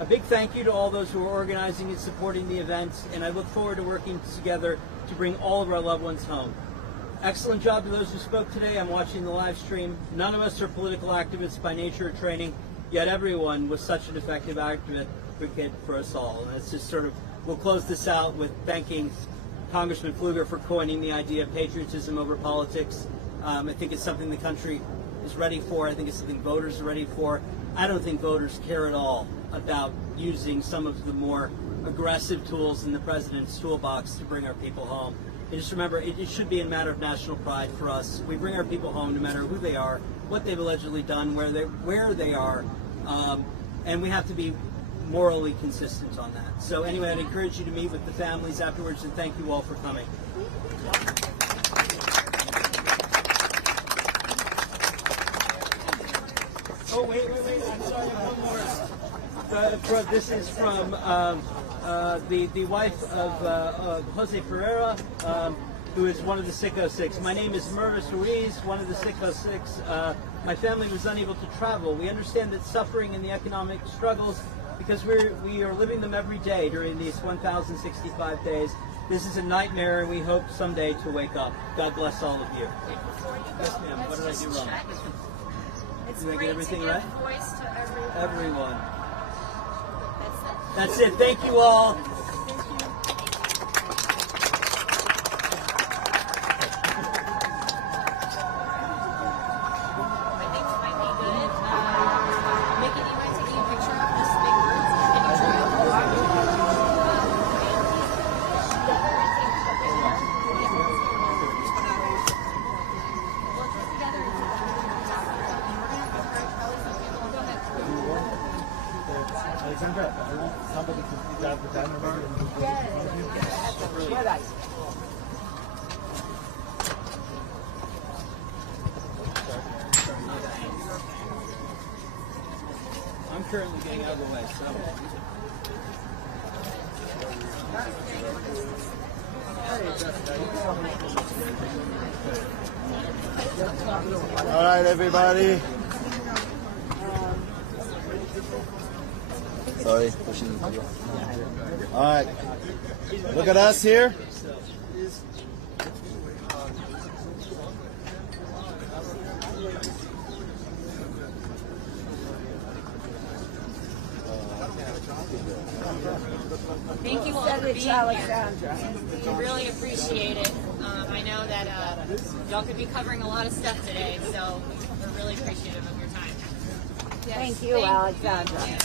A big thank you to all those who are organizing and supporting the event, and I look forward to working together to bring all of our loved ones home. Excellent job to those who spoke today. I'm watching the live stream. None of us are political activists by nature or training, yet everyone was such an effective advocate for us all. And it's just sort of, we'll close this out with thanking Congressman Pfluger for coining the idea of patriotism over politics. I think it's something the country is ready for. I think it's something voters are ready for. I don't think voters care at all about using some of the more aggressive tools in the president's toolbox to bring our people home. And just remember, it should be a matter of national pride for us. We bring our people home no matter who they are, what they've allegedly done, where they are, and we have to be morally consistent on that. So anyway, I'd encourage you to meet with the families afterwards, and thank you all for coming. Oh, wait, I'm sorry, one more. This is from the wife of Jose Ferreira. who is one of the Sicko Six. My name is Mervis Ruiz, one of the Sicko Six. My family was unable to travel. We understand that suffering and the economic struggles, because we are living them every day during these 1,065 days. This is a nightmare, and we hope someday to wake up. God bless all of you. Yes, ma'am. What did I do wrong? Did I get everything right? Voice to Everyone. That's it. Thank you all. Somebody can grab the diamond. Yes. I'm currently getting out of the way, so. All right, everybody. Sorry, pushing. All right, look at us here. Thank you all for being here. We really appreciate it. I know that y'all could be covering a lot of stuff today, so we're really appreciative of your time. Yes. Thank you, Alexandra.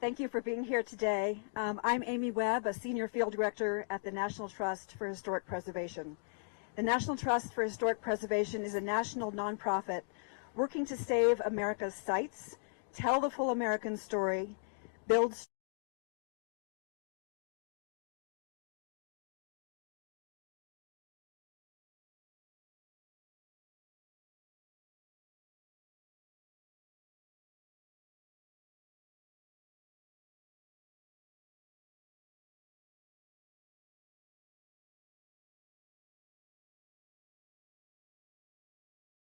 Thank you for being here today. I'm Amy Webb, a Senior Field Director at the National Trust for Historic Preservation. The National Trust for Historic Preservation is a national nonprofit working to save America's sites, tell the full American story, build